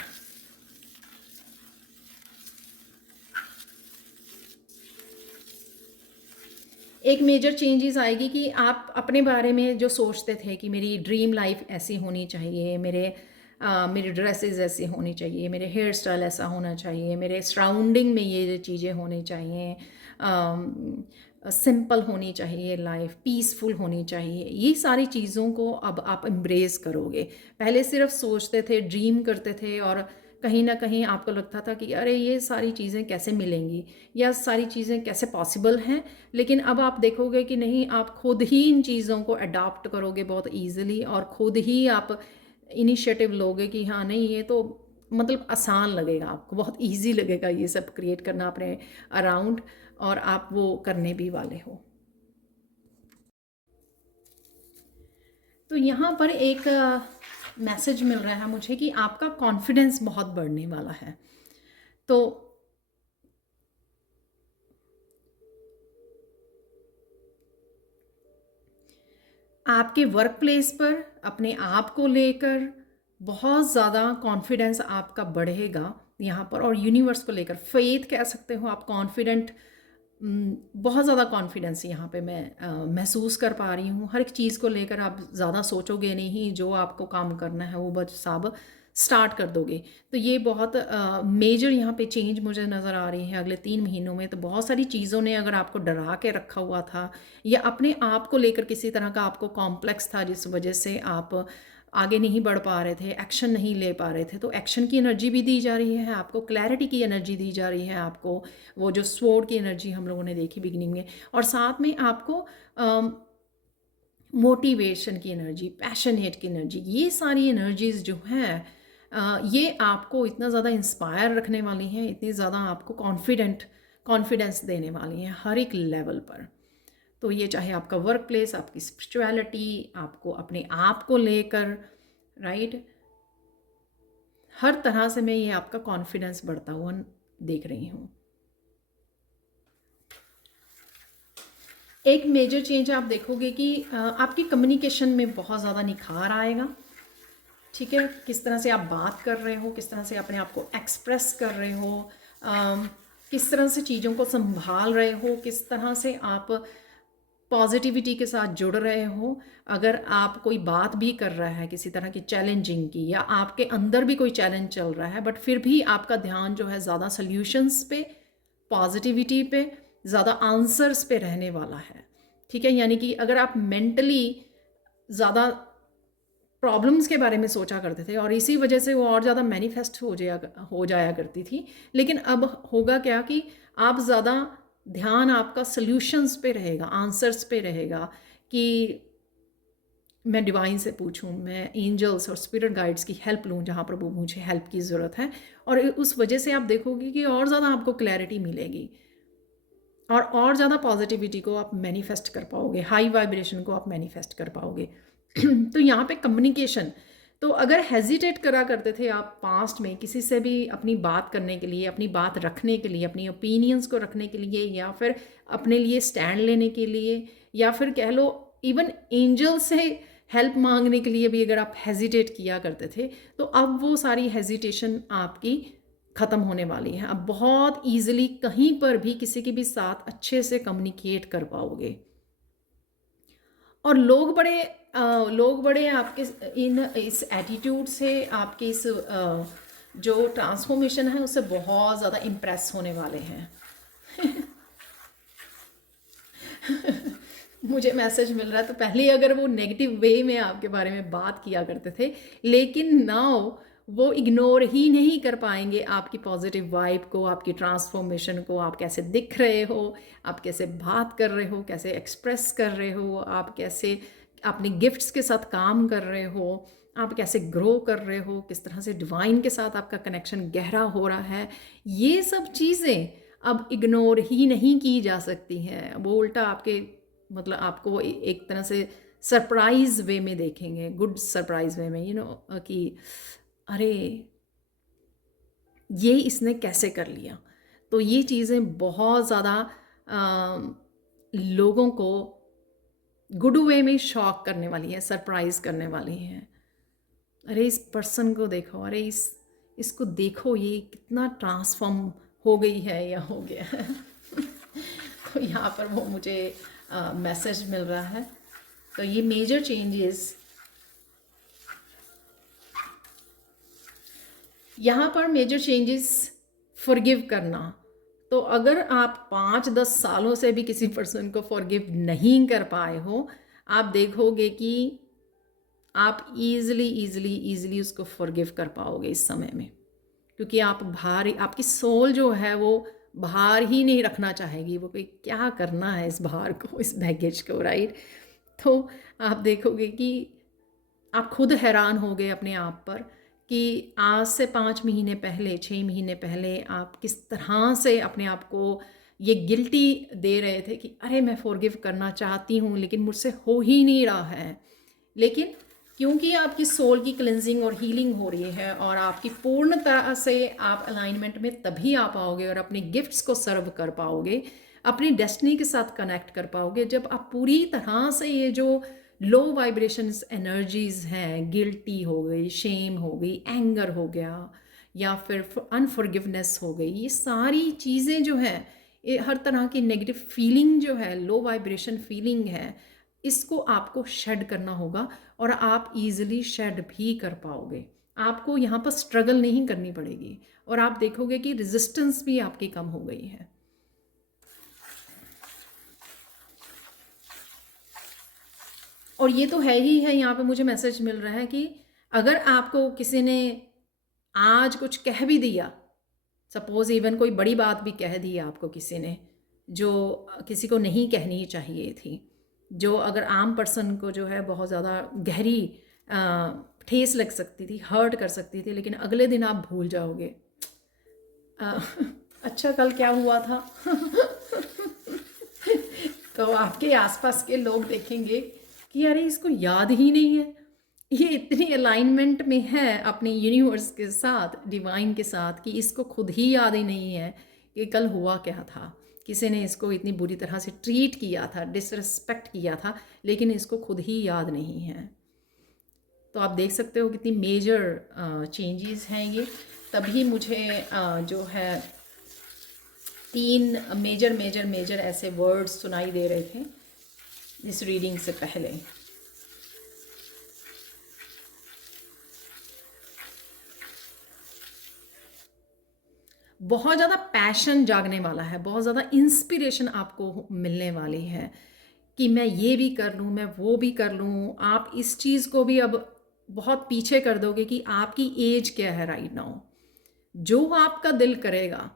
एक मेजर चेंजेस आएगी कि आप अपने बारे में जो सोचते थे कि मेरी ड्रीम लाइफ ऐसी होनी चाहिए, मेरे मेरी ड्रेसेस ऐसी होनी चाहिए, मेरे हेयर स्टाइल ऐसा होना चाहिए, मेरे सराउंडिंग में ये चीज़ें होनी चाहिए, सिंपल होनी चाहिए लाइफ, पीसफुल होनी चाहिए। ये सारी चीज़ों को अब आप एम्ब्रेस करोगे। पहले सिर्फ सोचते थे, ड्रीम करते थे, और कहीं ना कहीं आपको लगता था कि अरे ये सारी चीज़ें कैसे मिलेंगी या सारी चीज़ें कैसे पॉसिबल हैं। लेकिन अब आप देखोगे कि नहीं, आप खुद ही इन चीज़ों को अडॉप्ट करोगे बहुत ईजिली, और खुद ही आप इनिशिएटिव लोगे कि हाँ नहीं, ये तो मतलब आसान लगेगा, आपको बहुत इजी लगेगा ये सब क्रिएट करना अपने अराउंड, और आप वो करने भी वाले हो। तो यहाँ पर एक मैसेज मिल रहा है मुझे कि आपका कॉन्फिडेंस बहुत बढ़ने वाला है। तो आपके वर्क प्लेस पर अपने आप को लेकर बहुत ज़्यादा कॉन्फिडेंस आपका बढ़ेगा यहाँ पर, और यूनिवर्स को लेकर फेथ कह सकते हो आप, कॉन्फिडेंट, बहुत ज़्यादा कॉन्फिडेंस यहाँ पे मैं महसूस कर पा रही हूँ। हर एक चीज़ को लेकर आप ज़्यादा सोचोगे नहीं, जो आपको काम करना है वो बस सब स्टार्ट कर दोगे। तो ये बहुत मेजर यहाँ पे चेंज मुझे नज़र आ रही है अगले 3 महीनों में। तो बहुत सारी चीज़ों ने अगर आपको डरा के रखा हुआ था, या अपने आप को लेकर किसी तरह का आपको कॉम्प्लेक्स था जिस वजह से आप आगे नहीं बढ़ पा रहे थे, एक्शन नहीं ले पा रहे थे, तो एक्शन की एनर्जी भी दी जा रही है आपको, क्लैरिटी की एनर्जी दी जा रही है आपको, वो जो स्वॉर्ड की एनर्जी हम लोगों ने देखी बिगिनिंग में, और साथ में आपको मोटिवेशन की एनर्जी, पैशनेट की एनर्जी, ये सारी एनर्जीज़ जो हैं ये आपको इतना ज़्यादा इंस्पायर रखने वाली हैं, इतनी ज़्यादा आपको कॉन्फिडेंस देने वाली हैं हर एक लेवल पर। तो ये चाहे आपका वर्क प्लेस, आपकी स्पिरिचुअलिटी, आपको अपने आप को लेकर, राइट, हर तरह से मैं ये आपका कॉन्फिडेंस बढ़ता हुआ देख रही हूँ। एक मेजर चेंज आप देखोगे कि आपकी कम्युनिकेशन में बहुत ज़्यादा निखार आएगा। ठीक है, किस तरह से आप बात कर रहे हो, किस तरह से अपने आप को एक्सप्रेस कर रहे हो, किस तरह से चीज़ों को संभाल रहे हो, किस तरह से आप पॉजिटिविटी के साथ जुड़ रहे हो। अगर आप कोई बात भी कर रहा है किसी तरह की चैलेंजिंग की, या आपके अंदर भी कोई चैलेंज चल रहा है, बट फिर भी आपका ध्यान जो है ज़्यादा सॉल्यूशंस पे, पॉजिटिविटी पे, ज़्यादा आंसर्स पे रहने वाला है। ठीक है, यानी कि अगर आप मेंटली ज़्यादा प्रॉब्लम्स के बारे में सोचा करते थे और इसी वजह से वो और ज़्यादा मैनिफेस्ट हो जाया करती थी, लेकिन अब होगा क्या कि आप ज़्यादा ध्यान आपका सॉल्यूशंस पे रहेगा, आंसर्स पे रहेगा, कि मैं डिवाइन से पूछूं, मैं एंजल्स और स्पिरिट गाइड्स की हेल्प लूं जहाँ पर वो मुझे हेल्प की ज़रूरत है। और उस वजह से आप देखोगे कि और ज़्यादा आपको क्लैरिटी मिलेगी, और ज़्यादा पॉजिटिविटी को आप मैनिफेस्ट कर पाओगे, हाई वाइब्रेशन को आप मैनिफेस्ट कर पाओगे। तो यहाँ पे कम्युनिकेशन, तो अगर हेजिटेट करा करते थे आप पास्ट में किसी से भी अपनी बात करने के लिए, अपनी बात रखने के लिए, अपनी ओपिनियंस को रखने के लिए, या फिर अपने लिए स्टैंड लेने के लिए, या फिर कह लो इवन एंजल से हेल्प मांगने के लिए भी अगर आप हेजिटेट किया करते थे, तो अब वो सारी हेजिटेशन आपकी ख़त्म होने वाली है। अब बहुत ईजिली कहीं पर भी किसी के भी साथ अच्छे से कम्युनिकेट कर पाओगे, और लोग बड़े आपके इस एटीट्यूड से, आपके इस जो ट्रांसफॉर्मेशन है उससे बहुत ज़्यादा इम्प्रेस होने वाले हैं। मुझे मैसेज मिल रहा है, तो पहले अगर वो नेगेटिव वे में आपके बारे में बात किया करते थे, लेकिन नाउ वो इग्नोर ही नहीं कर पाएंगे आपकी पॉजिटिव वाइब को, आपकी ट्रांसफॉर्मेशन को, आप कैसे दिख रहे हो, आप कैसे बात कर रहे हो, कैसे एक्सप्रेस कर रहे हो, आप कैसे अपने गिफ्ट्स के साथ काम कर रहे हो, आप कैसे ग्रो कर रहे हो, किस तरह से डिवाइन के साथ आपका कनेक्शन गहरा हो रहा है। ये सब चीज़ें अब इग्नोर ही नहीं की जा सकती हैं। वो उल्टा आपके मतलब आपको एक तरह से सरप्राइज वे में देखेंगे, गुड सरप्राइज वे में, कि अरे ये इसने कैसे कर लिया। तो ये चीज़ें बहुत ज़्यादा लोगों को गुड वे में शॉक करने वाली है, सरप्राइज करने वाली हैं। अरे इस पर्सन को देखो, अरे इसको देखो, ये कितना ट्रांसफॉर्म हो गई है या हो गया है। तो यहाँ पर वो मुझे मैसेज मिल रहा है। तो ये मेजर चेंजेस यहाँ पर मेजर चेंजेस फॉरगिव करना। तो अगर आप 5-10 सालों से भी किसी पर्सन को फॉरगिव नहीं कर पाए हो, आप देखोगे कि आप ईज़िली उसको फॉरगिव कर पाओगे इस समय में। क्योंकि आप भार, आपकी सोल जो है वो भार ही नहीं रखना चाहेगी, वो कोई क्या करना है इस भार को, इस बैगेज को, राइट। तो आप देखोगे कि आप खुद हैरान हो गए अपने आप पर कि आज से 5 महीने पहले, 6 महीने पहले आप किस तरह से अपने आप को ये गिल्टी दे रहे थे कि अरे मैं फॉरगिव करना चाहती हूँ लेकिन मुझसे हो ही नहीं रहा है। लेकिन क्योंकि आपकी सोल की क्लिनजिंग और हीलिंग हो रही है और आपकी पूर्णता से आप अलाइनमेंट में तभी आ पाओगे और अपने गिफ्ट्स को सर्व कर पाओगे, अपनी डेस्टिनी के साथ कनेक्ट कर पाओगे, जब आप पूरी तरह से ये जो लो वाइब्रेशंस एनर्जीज हैं, गिल्टी हो गई, शेम हो गई, एंगर हो गया, या फिर अनफॉरगिवनेस हो गई, ये सारी चीज़ें जो हैं, ये हर तरह की नेगेटिव फीलिंग जो है, लो वाइब्रेशन फीलिंग है, इसको आपको शेड करना होगा और आप इजीली शेड भी कर पाओगे। आपको यहाँ पर स्ट्रगल नहीं करनी पड़ेगी और आप देखोगे कि रेजिस्टेंस भी आपकी कम हो गई है। और ये तो है ही है, यहाँ पे मुझे मैसेज मिल रहा है कि अगर आपको किसी ने आज कुछ कह भी दिया, सपोज इवन कोई बड़ी बात भी कह दी आपको किसी ने जो किसी को नहीं कहनी चाहिए थी, जो अगर आम पर्सन को जो है बहुत ज़्यादा गहरी ठेस लग सकती थी, हर्ट कर सकती थी, लेकिन अगले दिन आप भूल जाओगे। अ, अच्छा कल क्या हुआ था तो आपके आसपास के लोग देखेंगे कि अरे इसको याद ही नहीं है, ये इतनी अलाइनमेंट में है अपने यूनिवर्स के साथ, डिवाइन के साथ, कि इसको खुद ही याद ही नहीं है कि कल हुआ क्या था, किसी ने इसको इतनी बुरी तरह से ट्रीट किया था, डिसरिस्पेक्ट किया था, लेकिन इसको खुद ही याद नहीं है। तो आप देख सकते हो कितनी मेजर चेंजेस हैं ये। तभी मुझे जो है 3 मेजर मेजर मेजर ऐसे वर्ड्स सुनाई दे रहे थे इस रीडिंग से पहले। बहुत ज़्यादा पैशन जागने वाला है, बहुत ज़्यादा इंस्पिरेशन आपको मिलने वाली है कि मैं ये भी कर लूँ, मैं वो भी कर लूँ। आप इस चीज़ को भी अब बहुत पीछे कर दोगे कि आपकी एज क्या है राइट नाउ। जो आपका दिल करेगा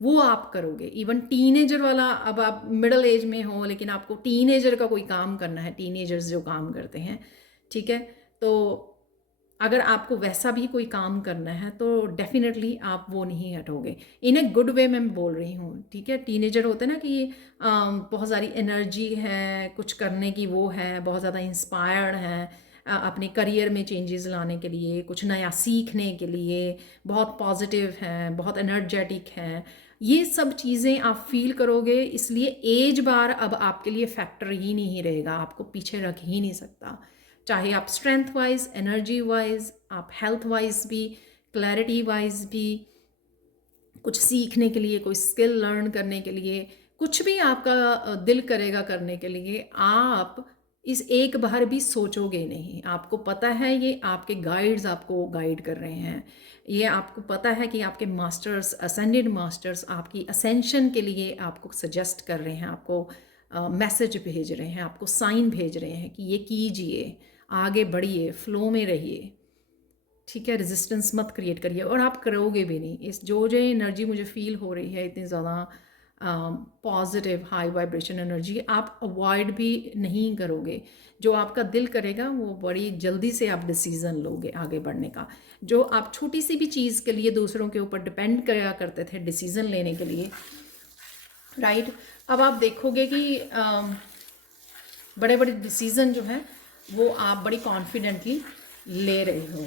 वो आप करोगे। इवन टीनेजर वाला, अब आप मिडिल एज में हो लेकिन आपको टीनेजर का कोई काम करना है, टीनेजर्स जो काम करते हैं, ठीक है, तो अगर आपको वैसा भी कोई काम करना है तो डेफिनेटली आप वो नहीं हटोगे। इन ए गुड वे मैं बोल रही हूँ, ठीक है। टीनेजर होते हैं ना कि बहुत सारी एनर्जी है, कुछ करने की वो है, बहुत ज़्यादा इंस्पायर्ड हैं अपने करियर में चेंजेस लाने के लिए, कुछ नया सीखने के लिए, बहुत पॉजिटिव हैं, बहुत एनर्जेटिक हैं। ये सब चीज़ें आप फील करोगे, इसलिए एज बार अब आपके लिए फैक्टर ही नहीं रहेगा, आपको पीछे रख ही नहीं सकता। चाहे आप स्ट्रेंथ वाइज, एनर्जी वाइज, आप हेल्थ वाइज भी, क्लैरिटी वाइज भी, कुछ सीखने के लिए, कोई स्किल लर्न करने के लिए, कुछ भी आपका दिल करेगा करने के लिए, आप इस एक बार भी सोचोगे नहीं। आपको पता है ये आपके गाइड्स आपको गाइड कर रहे हैं, ये आपको पता है कि आपके मास्टर्स, असेंडेड मास्टर्स आपकी असेंशन के लिए आपको सजेस्ट कर रहे हैं, आपको मैसेज भेज रहे हैं, आपको साइन भेज रहे हैं कि ये कीजिए, आगे बढ़िए, फ्लो में रहिए, ठीक है, रेजिस्टेंस मत क्रिएट करिए। और आप करोगे भी नहीं। इस जो एनर्जी मुझे फील हो रही है, इतनी ज़्यादा पॉजिटिव हाई वाइब्रेशन एनर्जी, आप अवॉइड भी नहीं करोगे। जो आपका दिल करेगा वो बड़ी जल्दी से आप डिसीज़न लोगे आगे बढ़ने का। जो आप छोटी सी भी चीज़ के लिए दूसरों के ऊपर डिपेंड करा करते थे डिसीज़न लेने के लिए, राइट, अब आप देखोगे कि बड़े बड़े डिसीज़न जो हैं वो आप बड़ी कॉन्फिडेंटली ले रहे हो।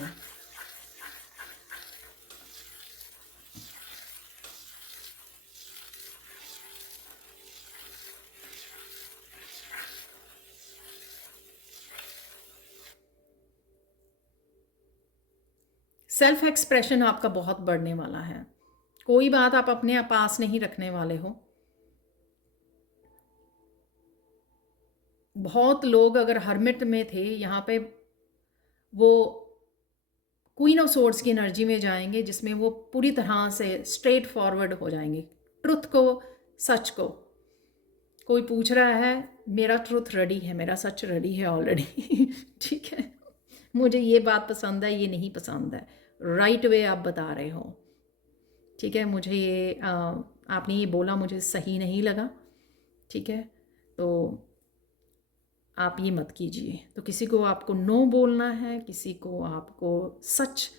सेल्फ एक्सप्रेशन आपका बहुत बढ़ने वाला है। कोई बात आप अपने पास नहीं रखने वाले हो। बहुत लोग अगर हर्मिट में थे, यहाँ पे वो क्वीन ऑफ सोर्ड्स की एनर्जी में जाएंगे, जिसमें वो पूरी तरह से स्ट्रेट फॉरवर्ड हो जाएंगे। ट्रुथ को, सच को, कोई पूछ रहा है, मेरा ट्रुथ रेडी है, मेरा सच रेडी है ऑलरेडी। ठीक है, मुझे ये बात पसंद है, ये नहीं पसंद है, राइट वे आप बता रहे हो। ठीक है, मुझे ये आपने ये बोला मुझे सही नहीं लगा। ठीक है, तो आप ये मत कीजिए। तो किसी को आपको नो बोलना है, किसी को आपको सच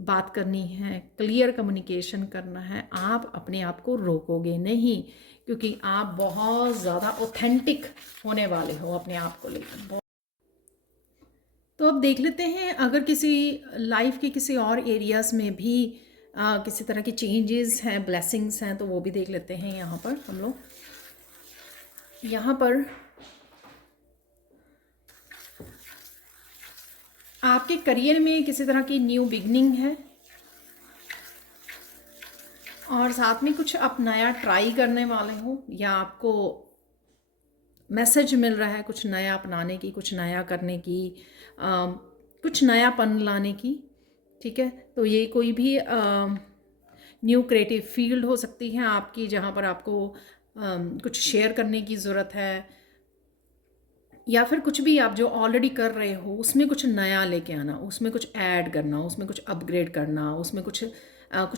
बात करनी है, क्लियर कम्युनिकेशन करना है, आप अपने आप को रोकोगे नहीं, क्योंकि आप बहुत ज़्यादा ऑथेंटिक होने वाले हो अपने आप को लेकर। तो अब देख लेते हैं, अगर किसी लाइफ के किसी और एरियाज़ में भी किसी तरह की चेंजेस हैं, ब्लेसिंग्स हैं, तो वो भी देख लेते हैं। यहाँ पर हम लोग यहाँ पर आपके करियर में किसी तरह की न्यू बिगनिंग है, और साथ में कुछ आप नया ट्राई करने वाले हो, या आपको मैसेज मिल रहा है कुछ नया अपनाने की, कुछ नया करने की, कुछ नयापन लाने की। ठीक है, तो ये कोई भी न्यू क्रिएटिव फील्ड हो सकती है आपकी, जहाँ पर आपको कुछ शेयर करने की ज़रूरत है, या फिर कुछ भी आप जो ऑलरेडी कर रहे हो उसमें कुछ नया लेके आना, उसमें कुछ ऐड करना, उसमें कुछ अपग्रेड करना, उसमें कुछ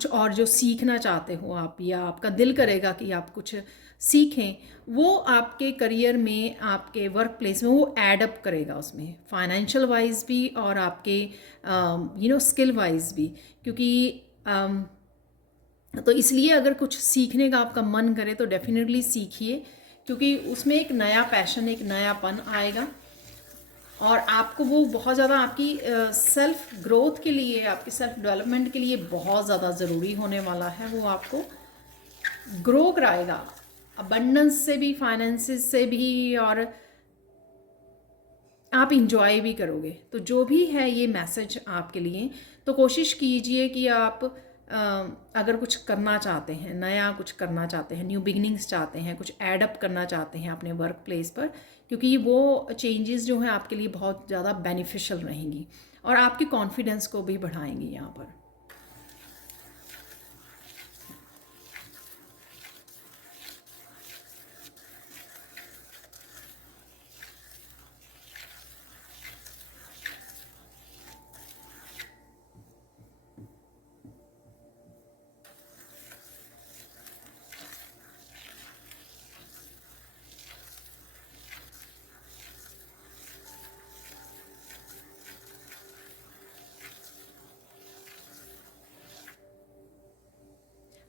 और जो सीखना चाहते हो आप, या आपका दिल करेगा कि आप कुछ सीखें, वो आपके करियर में, आपके वर्क प्लेस में वो ऐड अप करेगा उसमें, फाइनेंशियल वाइज भी और आपके स्किल वाइज भी। क्योंकि तो इसलिए अगर कुछ सीखने का आपका मन करे तो डेफिनेटली सीखिए, क्योंकि उसमें एक नया पैशन, एक नयापन आएगा, और आपको वो बहुत ज़्यादा आपकी सेल्फ ग्रोथ के लिए, आपकी सेल्फ डेवलपमेंट के लिए बहुत ज़्यादा ज़रूरी होने वाला है। वो आपको ग्रो कराएगा, अबंडेंस से भी, फाइनेंसेस से भी, और आप इंजॉय भी करोगे। तो जो भी है ये मैसेज आपके लिए, तो कोशिश कीजिए कि आप अगर कुछ करना चाहते हैं, नया कुछ करना चाहते हैं, न्यू बिगनिंग्स चाहते हैं, कुछ ऐड अप करना चाहते हैं अपने वर्क प्लेस पर, क्योंकि वो चेंजेस जो हैं आपके लिए बहुत ज़्यादा बेनिफिशियल रहेंगी और आपके कॉन्फिडेंस को भी बढ़ाएंगी यहाँ पर।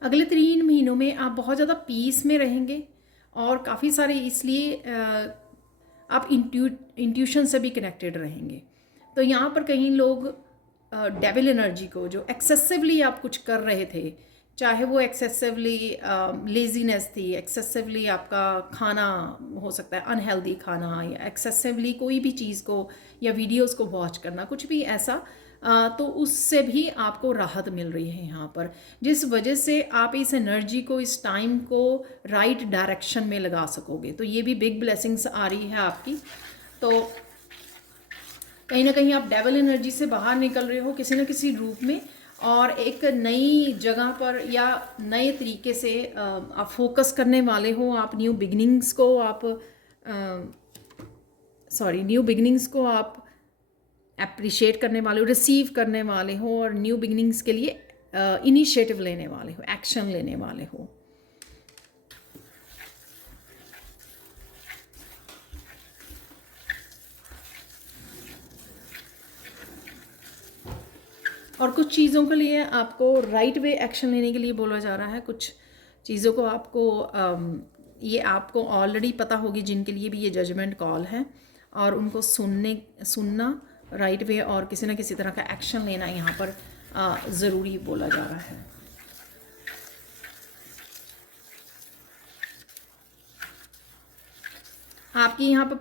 अगले 3 महीनों में आप बहुत ज़्यादा पीस में रहेंगे, और काफ़ी सारे इसलिए आप इंट्यूशन से भी कनेक्टेड रहेंगे। तो यहाँ पर कहीं लोग डेविल एनर्जी को, जो एक्सेसिवली आप कुछ कर रहे थे, चाहे वो एक्सेसिवली लेजीनेस थी, एक्सेसिवली आपका खाना हो सकता है अनहेल्दी खाना, या एक्सेसिवली कोई भी चीज़ को या वीडियोस को वॉच करना, कुछ भी ऐसा, तो उससे भी आपको राहत मिल रही है यहाँ पर, जिस वजह से आप इस एनर्जी को, इस टाइम को राइट डायरेक्शन में लगा सकोगे। तो ये भी बिग ब्लेसिंग्स आ रही है आपकी। तो कहीं ना कहीं आप डेविल एनर्जी से बाहर निकल रहे हो किसी न किसी रूप में, और एक नई जगह पर या नए तरीके से आप फोकस करने वाले हो। आप न्यू बिगनिंग्स को आप अप्रिशिएट करने वाले हो, रिसीव करने वाले हो, और न्यू बिगनिंग्स के लिए इनिशिएटिव लेने वाले हो, एक्शन लेने वाले हो। और कुछ चीज़ों के लिए आपको राइट वे एक्शन लेने के लिए बोला जा रहा है। कुछ चीज़ों को आपको ये आपको ऑलरेडी पता होगी, जिनके लिए भी ये जजमेंट कॉल है, और उनको सुनना राइट वे, और किसी न किसी तरह का एक्शन लेना यहाँ पर ज़रूरी बोला जा रहा है। आपकी यहाँ पर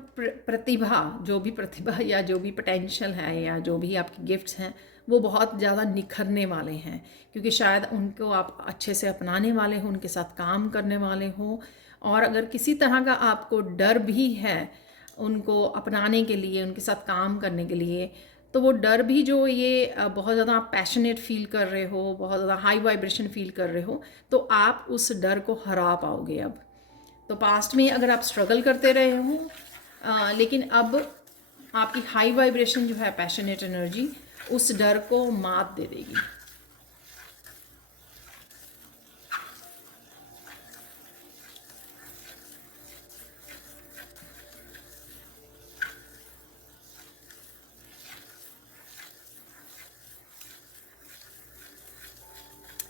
प्रतिभा, जो भी प्रतिभा या जो भी पोटेंशियल है, या जो भी आपकी गिफ्ट्स हैं, वो बहुत ज़्यादा निखरने वाले हैं, क्योंकि शायद उनको आप अच्छे से अपनाने वाले हो, उनके साथ काम करने वाले हो। और अगर किसी तरह का आपको डर भी है उनको अपनाने के लिए, उनके साथ काम करने के लिए, तो वो डर भी जो ये बहुत ज़्यादा आप पैशनेट फील कर रहे हो, बहुत ज़्यादा हाई वाइब्रेशन फील कर रहे हो, तो आप उस डर को हरा पाओगे अब। तो पास्ट में अगर आप स्ट्रगल करते रहे हो, लेकिन अब आपकी हाई वाइब्रेशन जो है पैशनेट एनर्जी उस डर को मात दे देगी।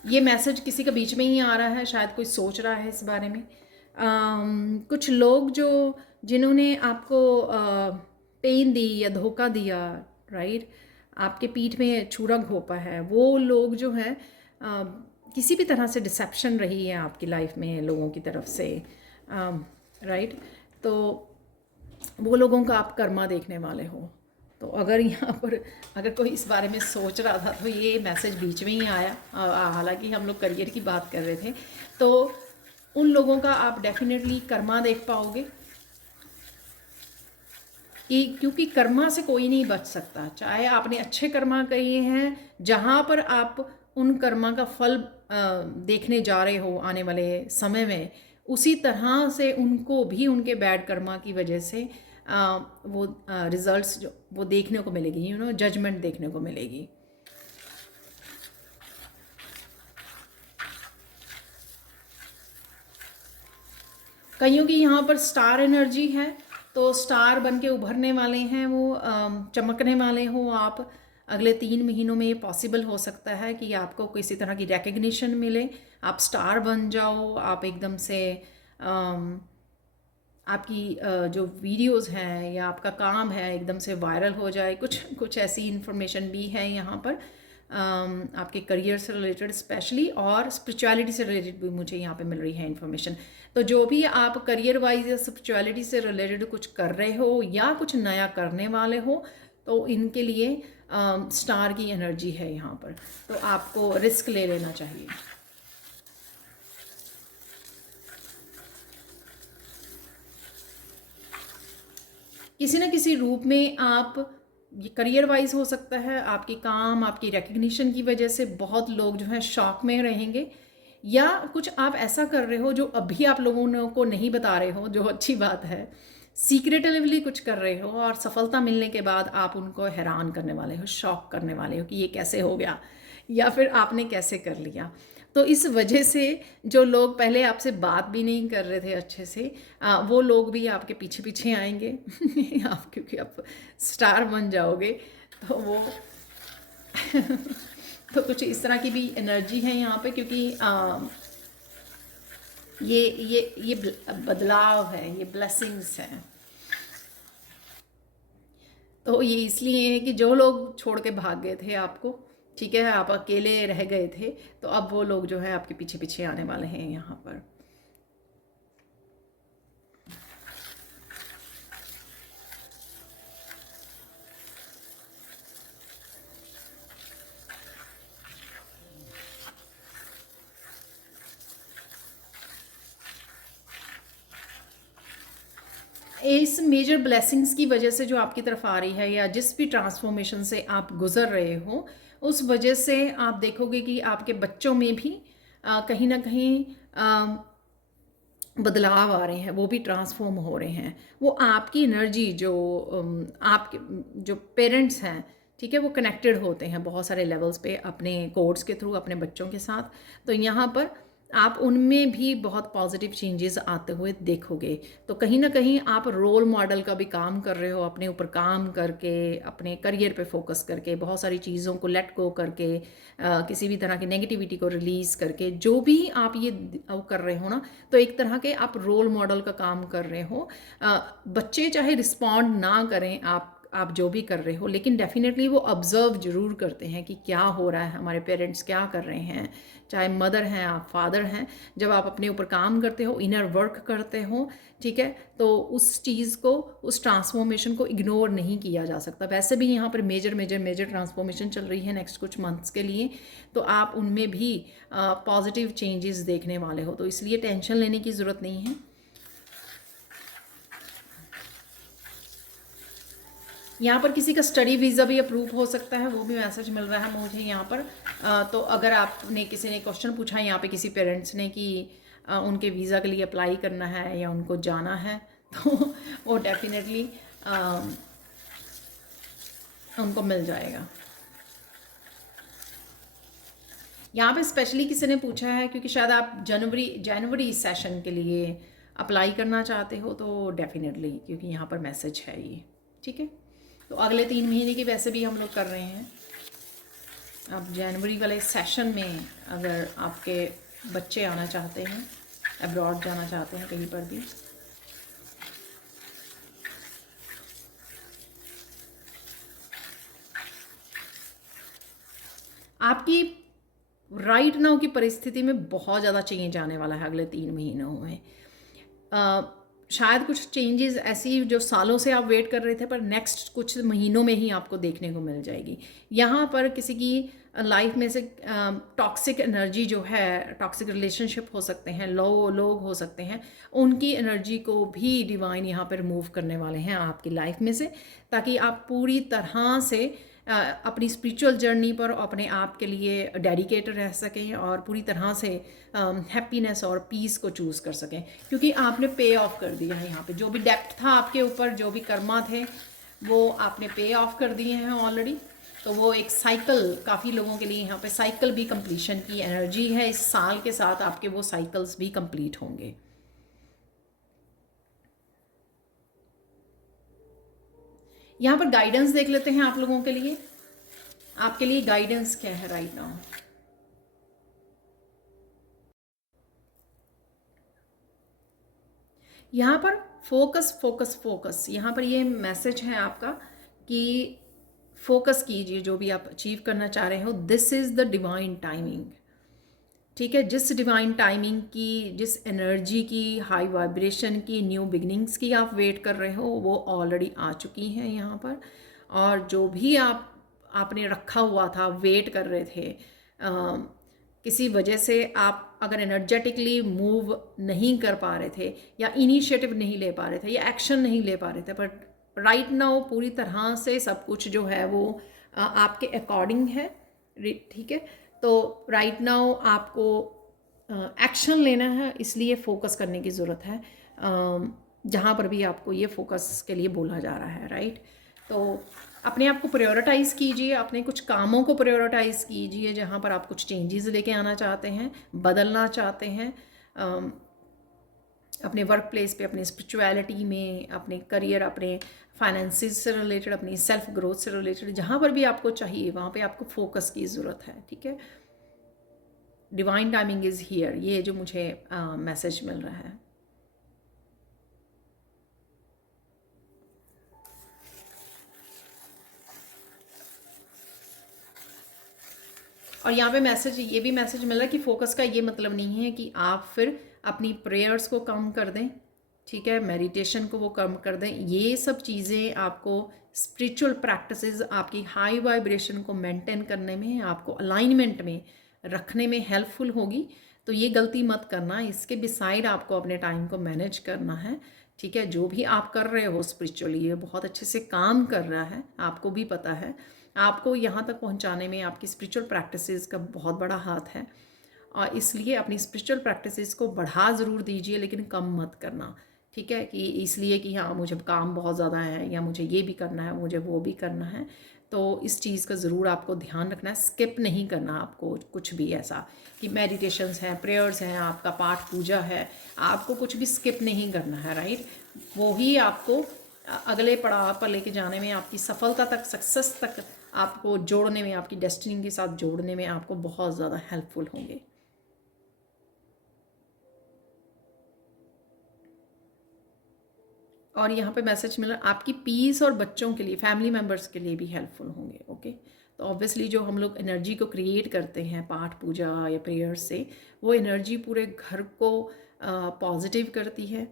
ये मैसेज किसी का बीच में ही आ रहा है, शायद कोई सोच रहा है इस बारे में। कुछ लोग जो जिन्होंने आपको पेन दी या धोखा दिया, राइट, आपके पीठ में छुरा घोंपा है, वो लोग जो है किसी भी तरह से डिसेप्शन रही है आपकी लाइफ में लोगों की तरफ से, राइट, तो वो लोगों का आप कर्मा देखने वाले हो। तो अगर यहाँ पर अगर कोई इस बारे में सोच रहा था तो ये मैसेज बीच में ही आया, हालांकि हम लोग करियर की बात कर रहे थे। तो उन लोगों का आप डेफिनेटली कर्मा देख पाओगे कि क्योंकि कर्मा से कोई नहीं बच सकता, चाहे आपने अच्छे कर्मा किए हैं, जहाँ पर आप उन कर्मा का फल देखने जा रहे हो आने वाले समय में, उसी तरह से उनको भी उनके बैड कर्मा की वजह से वो रिजल्ट्स जो वो देखने को मिलेगी, जजमेंट देखने को मिलेगी। कईयों की यहाँ पर स्टार एनर्जी है, तो स्टार बन के उभरने वाले हैं वो, चमकने वाले हो आप। अगले 3 महीनों में ये पॉसिबल हो सकता है कि आपको किसी तरह की रिकग्निशन मिले, आप स्टार बन जाओ, आप एकदम से आपकी जो वीडियोस हैं या आपका काम है एकदम से वायरल हो जाए। कुछ ऐसी इन्फॉर्मेशन भी है यहाँ पर आपके करियर से रिलेटेड स्पेशली, और स्पिरिचुअलिटी से रिलेटेड भी मुझे यहाँ पे मिल रही है इन्फॉर्मेशन। तो जो भी आप करियर वाइज या स्पिरिचुअलिटी से रिलेटेड कुछ कर रहे हो या कुछ नया करने वाले हो, तो इनके लिए स्टार की एनर्जी है यहाँ पर, तो आपको रिस्क ले लेना चाहिए। किसी न किसी रूप में आप, ये करियर वाइज हो सकता है, आपके काम आपकी रिकग्निशन की वजह से बहुत लोग जो है शॉक में रहेंगे, या कुछ आप ऐसा कर रहे हो जो अभी आप लोगों को नहीं बता रहे हो, जो अच्छी बात है, सीक्रेटिवली कुछ कर रहे हो, और सफलता मिलने के बाद आप उनको हैरान करने वाले हो, शॉक करने वाले हो कि ये कैसे हो गया या फिर आपने कैसे कर लिया। तो इस वजह से जो लोग पहले आपसे बात भी नहीं कर रहे थे अच्छे से, वो लोग भी आपके पीछे पीछे आएंगे आप, क्योंकि आप स्टार बन जाओगे, तो वो तो कुछ इस तरह की भी एनर्जी है यहाँ पे, क्योंकि ये बदलाव है, ये ब्लेसिंग्स हैं। तो ये इसलिए है कि जो लोग छोड़ के भाग गए थे आपको, ठीक है, आप अकेले रह गए थे, तो अब वो लोग जो है आपके पीछे पीछे आने वाले हैं यहाँ पर। इस मेजर ब्लेसिंग्स की वजह से जो आपकी तरफ आ रही है, या जिस भी ट्रांसफॉर्मेशन से आप गुजर रहे हो, उस वजह से आप देखोगे कि आपके बच्चों में भी कहीं ना कहीं बदलाव आ रहे हैं, वो भी ट्रांसफॉर्म हो रहे हैं। वो आपकी एनर्जी जो आपके जो पेरेंट्स हैं, ठीक है, वो कनेक्टेड होते हैं बहुत सारे लेवल्स पे अपने कोड्स के थ्रू अपने बच्चों के साथ। तो यहाँ पर आप उनमें भी बहुत पॉजिटिव चेंजेस आते हुए देखोगे। तो कहीं ना कहीं आप रोल मॉडल का भी काम कर रहे हो, अपने ऊपर काम करके, अपने करियर पे फोकस करके, बहुत सारी चीज़ों को लेट गो करके, किसी भी तरह की नेगेटिविटी को रिलीज़ करके, जो भी आप ये कर रहे हो ना, तो एक तरह के आप रोल मॉडल का काम कर रहे हो। बच्चे चाहे रिस्पॉन्ड ना करें आप जो भी कर रहे हो, लेकिन डेफिनेटली वो ऑब्जर्व जरूर करते हैं कि क्या हो रहा है, हमारे पेरेंट्स क्या कर रहे हैं, चाहे मदर हैं आप फादर हैं। जब आप अपने ऊपर काम करते हो, इनर वर्क करते हो, ठीक है, तो उस चीज़ को, उस ट्रांसफॉर्मेशन को इग्नोर नहीं किया जा सकता। वैसे भी यहाँ पर मेजर ट्रांसफॉर्मेशन चल रही है नेक्स्ट कुछ मंथ्स के लिए, तो आप उनमें भी पॉजिटिव चेंजेस देखने वाले हो, तो इसलिए टेंशन लेने की ज़रूरत नहीं है। यहाँ पर किसी का स्टडी वीज़ा भी अप्रूव हो सकता है, वो भी मैसेज मिल रहा है मुझे यहाँ पर। तो अगर आपने किसी ने क्वेश्चन पूछा यहाँ पे किसी पेरेंट्स ने कि उनके वीज़ा के लिए अप्लाई करना है या उनको जाना है, तो वो डेफिनेटली उनको मिल जाएगा। यहाँ पे स्पेशली किसी ने पूछा है क्योंकि शायद आप जनवरी सेशन के लिए अप्लाई करना चाहते हो, तो डेफिनेटली क्योंकि यहाँ पर मैसेज है ये, ठीक है। तो अगले 3 महीने की वैसे भी हम लोग कर रहे हैं। अब जनवरी वाले सेशन में अगर आपके बच्चे आना चाहते हैं, अब्रॉड जाना चाहते हैं कहीं पर भी, आपकी राइट नाउ की परिस्थिति में बहुत ज़्यादा चेंज आने वाला है अगले 3 महीनों में। शायद कुछ चेंजेस ऐसी जो सालों से आप वेट कर रहे थे पर नेक्स्ट कुछ महीनों में ही आपको देखने को मिल जाएगी। यहाँ पर किसी की लाइफ में से टॉक्सिक एनर्जी जो है, टॉक्सिक रिलेशनशिप हो सकते हैं, लोग हो सकते हैं, उनकी एनर्जी को भी डिवाइन यहाँ पर रिमूव करने वाले हैं आपकी लाइफ में से, ताकि आप पूरी तरह से अपनी स्पिरिचुअल जर्नी पर अपने आप के लिए डेडिकेटेड रह सकें और पूरी तरह से हैप्पीनेस और पीस को चूज़ कर सकें, क्योंकि आपने पे ऑफ कर दिया है। यहाँ पे जो भी डेप्थ था आपके ऊपर, जो भी कर्मा थे, वो आपने पे ऑफ कर दिए हैं ऑलरेडी। तो वो एक साइकिल, काफ़ी लोगों के लिए यहाँ पे साइकिल भी कंप्लीशन की एनर्जी है। इस साल के साथ आपके वो साइकिल्स भी कंप्लीट होंगे। यहाँ पर गाइडेंस देख लेते हैं आप लोगों के लिए। आपके लिए गाइडेंस क्या है राइट नाउ? यहाँ पर फोकस फोकस फोकस, यहाँ पर ये मैसेज है आपका कि फोकस कीजिए जो भी आप अचीव करना चाह रहे हो। This is the divine timing, ठीक है। जिस डिवाइन टाइमिंग की, जिस एनर्जी की, हाई वाइब्रेशन की, न्यू बिगनिंग्स की आप वेट कर रहे हो, वो ऑलरेडी आ चुकी हैं यहाँ पर। और जो भी आपने रखा हुआ था, वेट कर रहे थे, किसी वजह से आप अगर एनर्जेटिकली मूव नहीं कर पा रहे थे या इनिशिएटिव नहीं ले पा रहे थे या एक्शन नहीं ले पा रहे थे, बट राइट नाउ पूरी तरह से सब कुछ जो है वो आपके अकॉर्डिंग है, ठीक है। तो राइट नाउ आपको एक्शन लेना है, इसलिए फोकस करने की ज़रूरत है जहाँ पर भी आपको ये फोकस के लिए बोला जा रहा है, राइट। तो अपने आप को प्रायोरिटाइज़ कीजिए, अपने कुछ कामों को प्रायोरिटाइज़ कीजिए जहाँ पर आप कुछ चेंजेस लेके आना चाहते हैं, बदलना चाहते हैं अपने वर्क प्लेस पे, अपने स्पिरिचुअलिटी में, अपने करियर, अपने फाइनेंसिस से रिलेटेड, अपनी सेल्फ ग्रोथ से रिलेटेड, जहाँ पर भी आपको चाहिए वहाँ पे आपको फोकस की ज़रूरत है, ठीक है। डिवाइन टाइमिंग इज़ हियर, ये जो मुझे मैसेज मिल रहा है। और यहाँ पे मैसेज, ये भी मैसेज मिल रहा है कि फोकस का ये मतलब नहीं है कि आप फिर अपनी प्रेयर्स को कम कर दें, ठीक है, मेडिटेशन को वो कम कर दें। ये सब चीज़ें आपको स्पिरिचुअल प्रैक्टिसेस आपकी हाई वाइब्रेशन को मेंटेन करने में, आपको अलाइनमेंट में रखने में हेल्पफुल होगी। तो ये गलती मत करना। इसके बिसाइड आपको अपने टाइम को मैनेज करना है, ठीक है। जो भी आप कर रहे हो स्पिरिचुअली, ये बहुत अच्छे से काम कर रहा है, आपको भी पता है। आपको यहाँ तक पहुँचाने में आपकी स्पिरिचुअल प्रैक्टिसेस का बहुत बड़ा हाथ है, और इसलिए अपनी स्पिरिचुअल प्रैक्टिसेस को बढ़ा ज़रूर दीजिए, लेकिन कम मत करना, ठीक है। कि इसलिए कि हाँ मुझे काम बहुत ज़्यादा है या मुझे ये भी करना है, मुझे वो भी करना है, तो इस चीज़ का ज़रूर आपको ध्यान रखना है। स्किप नहीं करना आपको कुछ भी ऐसा कि मेडिटेशंस हैं, प्रेयर्स हैं, आपका पाठ पूजा है, आपको कुछ भी स्किप नहीं करना है, राइट। वो ही आपको अगले पड़ाव पर लेके जाने में, आपकी सफलता तक, सक्सेस तक आपको जोड़ने में, आपकी डेस्टिनी के साथ जोड़ने में आपको बहुत ज़्यादा हेल्पफुल होंगे। और यहाँ पे मैसेज मिला आपकी पीस और बच्चों के लिए, फैमिली मेम्बर्स के लिए भी हेल्पफुल होंगे, ओके। तो ऑब्वियसली जो हम लोग एनर्जी को क्रिएट करते हैं पाठ पूजा या प्रेयर से, वो एनर्जी पूरे घर को पॉजिटिव करती है,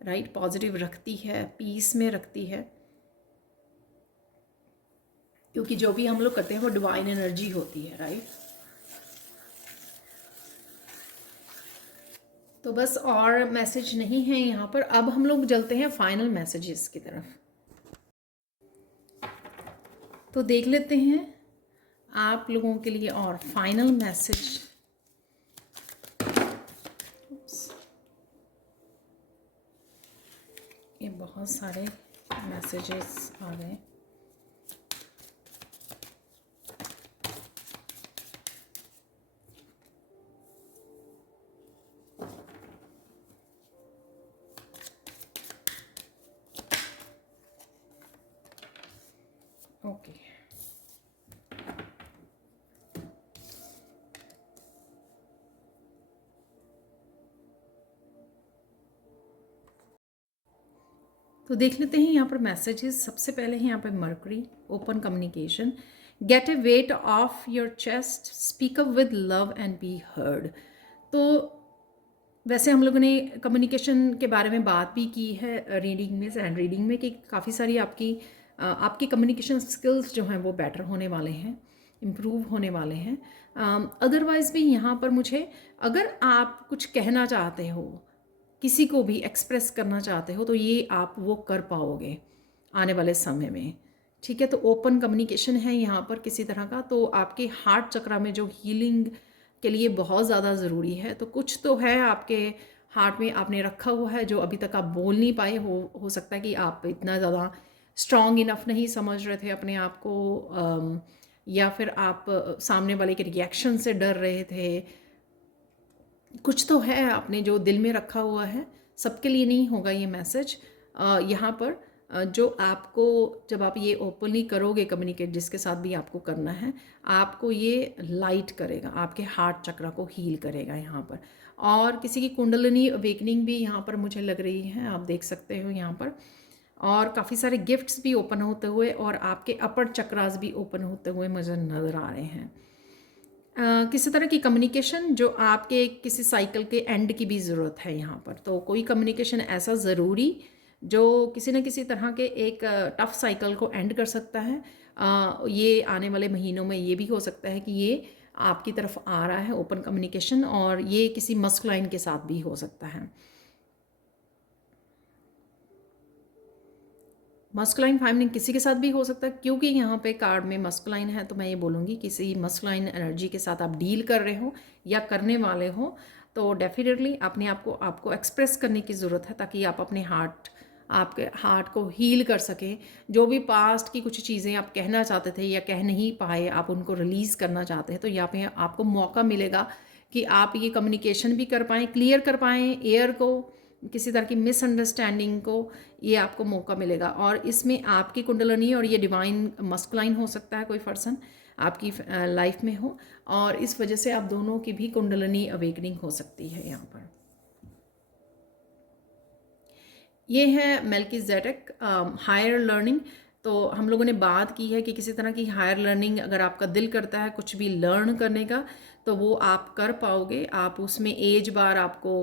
राइट, पॉजिटिव रखती है, पीस में रखती है, क्योंकि जो भी हम लोग करते हैं वो डिवाइन एनर्जी होती है, राइट। तो बस और मैसेज नहीं है यहाँ पर। अब हम लोग चलते हैं फाइनल मैसेजेस की तरफ। तो देख लेते हैं आप लोगों के लिए और फाइनल मैसेज। ये बहुत सारे मैसेजेस आ गए। ओके, तो देख लेते हैं यहाँ पर मैसेजेस। सबसे पहले है यहाँ पर mercury, open communication, gate A weight of your chest, speak up with love and be heard. तो वैसे हम लोगों ने कम्युनिकेशन के बारे में बात भी की है रीडिंग में, हैंड रीडिंग में, कि काफ़ी सारी आपकी कम्युनिकेशन स्किल्स जो हैं वो बेटर होने वाले हैं, इम्प्रूव होने वाले हैं। अदरवाइज़ भी यहाँ पर मुझे, अगर आप कुछ कहना चाहते हो, किसी को भी एक्सप्रेस करना चाहते हो, तो ये आप वो कर पाओगे आने वाले समय में। ठीक है, तो ओपन कम्युनिकेशन है यहाँ पर किसी तरह का, तो आपके हार्ट चक्रा में जो हीलिंग के लिए बहुत ज़्यादा ज़रूरी है, तो कुछ तो है आपके हार्ट में आपने रखा हुआ है जो अभी तक आप बोल नहीं पाए हो सकता है कि आप इतना ज़्यादा स्ट्रॉन्ग इनफ नहीं समझ रहे थे अपने आप को, या फिर आप सामने वाले के रिएक्शन से डर रहे थे। कुछ तो है आपने जो दिल में रखा हुआ है। सबके लिए नहीं होगा ये मैसेज। यहाँ पर जो आपको, जब आप ये ओपनली करोगे कम्युनिकेट जिसके साथ भी आपको करना है, आपको ये लाइट करेगा, आपके हार्ट चक्र को हील करेगा यहाँ पर। और किसी की कुंडलिनी अवेकनिंग भी यहाँ पर मुझे लग रही है, आप देख सकते हो यहाँ पर। और काफ़ी सारे गिफ्ट्स भी ओपन होते हुए और आपके अपर चक्रास भी ओपन होते हुए मुझे नज़र आ रहे हैं। किसी तरह की कम्युनिकेशन जो आपके किसी साइकिल के एंड की भी ज़रूरत है यहाँ पर। तो कोई कम्युनिकेशन ऐसा ज़रूरी जो किसी न किसी तरह के एक टफ साइकिल को एंड कर सकता है। ये आने वाले महीनों में ये भी हो सकता है कि ये आपकी तरफ आ रहा है ओपन कम्युनिकेशन, और ये किसी मस्कुलाइन के साथ भी हो सकता है। मस्कुलाइन फाइमिनिन किसी के साथ भी हो सकता है, क्योंकि यहाँ पे कार्ड में मस्कुलाइन है, तो मैं ये बोलूँगी किसी मस्कुलाइन एनर्जी के साथ आप डील कर रहे हो या करने वाले हो, तो डेफिनेटली अपने आप को आपको एक्सप्रेस करने की ज़रूरत है, ताकि आप अपने आपके हार्ट को हील कर सकें। जो भी पास्ट की कुछ चीज़ें आप कहना चाहते थे या कह नहीं पाए, आप उनको रिलीज़ करना चाहते हैं, तो यहाँ पे आपको मौका मिलेगा कि आप ये कम्युनिकेशन भी कर पाएँ, क्लियर कर पाएँ एयर को, किसी तरह की मिसअंडरस्टैंडिंग को, ये आपको मौका मिलेगा। और इसमें आपकी कुंडलिनी और ये डिवाइन मस्कुलाइन हो सकता है, कोई पर्सन आपकी लाइफ में हो, और इस वजह से आप दोनों की भी कुंडलिनी अवेकनिंग हो सकती है यहाँ पर। ये है मेल्कीजेडेक हायर लर्निंग। तो हम लोगों ने बात की है कि किसी तरह की हायर लर्निंग अगर आपका दिल करता है कुछ भी लर्न करने का, तो वो आप कर पाओगे। आप उसमें एज बार आपको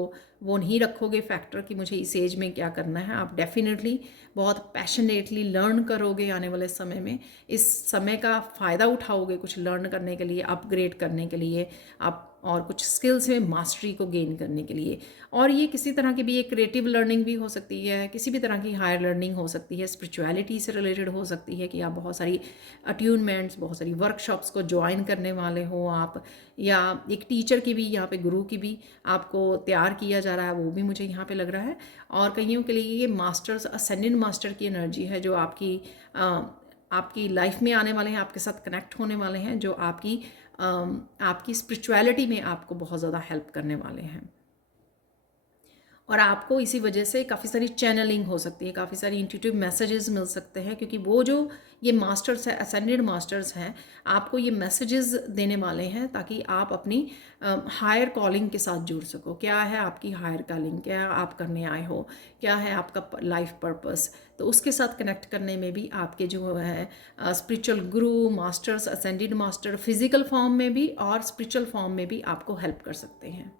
वो नहीं रखोगे फैक्टर कि मुझे इस एज में क्या करना है। आप डेफिनेटली बहुत पैशनेटली लर्न करोगे आने वाले समय में। इस समय का फ़ायदा उठाओगे कुछ लर्न करने के लिए, अपग्रेड करने के लिए, आप और कुछ स्किल्स में मास्टरी को गेन करने के लिए। और ये किसी तरह की भी एक क्रिएटिव लर्निंग भी हो सकती है, किसी भी तरह की हायर लर्निंग हो सकती है, स्पिरिचुअलिटी से रिलेटेड हो सकती है कि आप बहुत सारी अट्यूनमेंट्स, बहुत सारी वर्कशॉप्स को ज्वाइन करने वाले हो आप, या एक टीचर की भी, यहाँ पे गुरु की भी आपको तैयार किया जा रहा है, वो भी मुझे यहाँ पे लग रहा है। और कईयों के लिए ये मास्टर्स, असेंडेंट मास्टर की एनर्जी है जो आपकी लाइफ में आने वाले हैं, आपके साथ कनेक्ट होने वाले हैं, जो आपकी स्पिरिचुअलिटी में आपको बहुत ज़्यादा हेल्प करने वाले हैं। और आपको इसी वजह से काफ़ी सारी चैनलिंग हो सकती है, काफ़ी सारी इंट्यूटिव मैसेजेस मिल सकते हैं, क्योंकि वो जो ये मास्टर्स है, असेंडेड मास्टर्स हैं, आपको ये मैसेजेस देने वाले हैं ताकि आप अपनी हायर कॉलिंग के साथ जुड़ सको। क्या है आपकी हायर कॉलिंग, क्या आप करने आए हो, क्या है आपका लाइफ पर्पस, तो उसके साथ कनेक्ट करने में भी आपके जो है स्पिरिचुअल गुरु, masters, ascended master physical form में भी और स्पिरिचुअल फॉर्म में भी आपको हेल्प कर सकते हैं।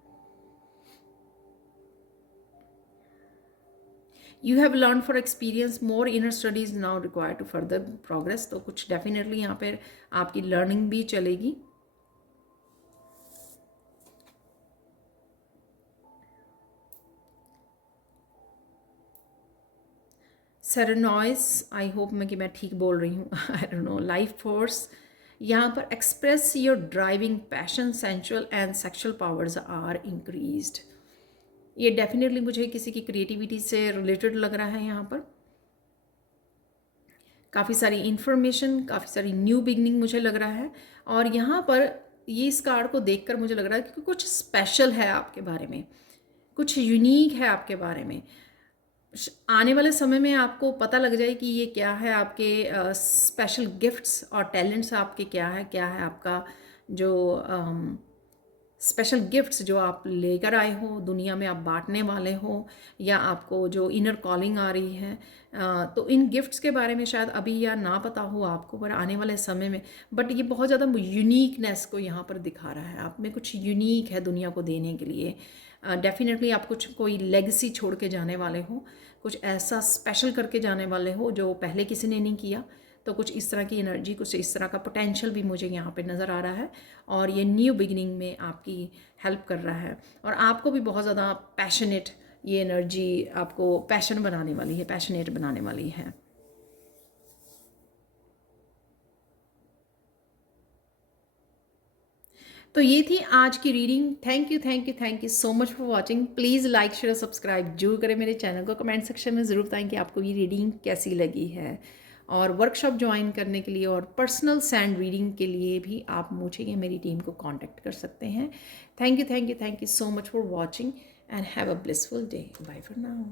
You have learn for experience, more inner studies now require to further progress. तो कुछ डेफिनेटली यहाँ पर आपकी लर्निंग भी चलेगी। सेरेनॉइस, आई होप मैं कि मैं ठीक बोल रही हूँ, I don't know, life force. यहाँ पर express your driving passion, sensual and sexual powers are increased. ये डेफिनेटली मुझे किसी की क्रिएटिविटी से रिलेटेड लग रहा है। यहाँ पर काफ़ी सारी इन्फॉर्मेशन, काफ़ी सारी न्यू बिगनिंग मुझे लग रहा है। और यहाँ पर ये इस कार्ड को देखकर मुझे लग रहा है कि कुछ स्पेशल है आपके बारे में, कुछ यूनिक है आपके बारे में। आने वाले समय में आपको पता लग जाए कि ये क्या है, आपके स्पेशल गिफ्ट्स और टैलेंट्स आपके क्या है आपका जो स्पेशल गिफ्ट्स जो आप लेकर आए हो, दुनिया में आप बांटने वाले हो, या आपको जो इनर कॉलिंग आ रही है। तो इन गिफ्ट्स के बारे में शायद अभी या ना पता हो आपको, पर आने वाले समय में, बट ये बहुत ज़्यादा यूनिकनेस को यहाँ पर दिखा रहा है। आप में कुछ यूनिक है दुनिया को देने के लिए। डेफिनेटली आप कुछ कोई लेगेसी छोड़ के जाने वाले हो, कुछ ऐसा स्पेशल करके जाने वाले हो जो पहले किसी ने नहीं किया। तो कुछ इस तरह की एनर्जी, कुछ इस तरह का पोटेंशियल भी मुझे यहाँ पे नज़र आ रहा है, और ये न्यू बिगिनिंग में आपकी हेल्प कर रहा है। और आपको भी बहुत ज़्यादा पैशनेट, ये एनर्जी आपको पैशन बनाने वाली है, पैशनेट बनाने वाली है। तो ये थी आज की reading. Thank you so much for watching. Please like share subscribe जरूर करें मेरे चैनल को। कमेंट सेक्शन में ज़रूर बताएं कि आपको ये रीडिंग कैसी लगी है। और वर्कशॉप ज्वाइन करने के लिए और पर्सनल सैंड रीडिंग के लिए भी आप मुझे या मेरी टीम को कांटेक्ट कर सकते हैं। Thank you so much for watching and have a blissful day. Bye for now.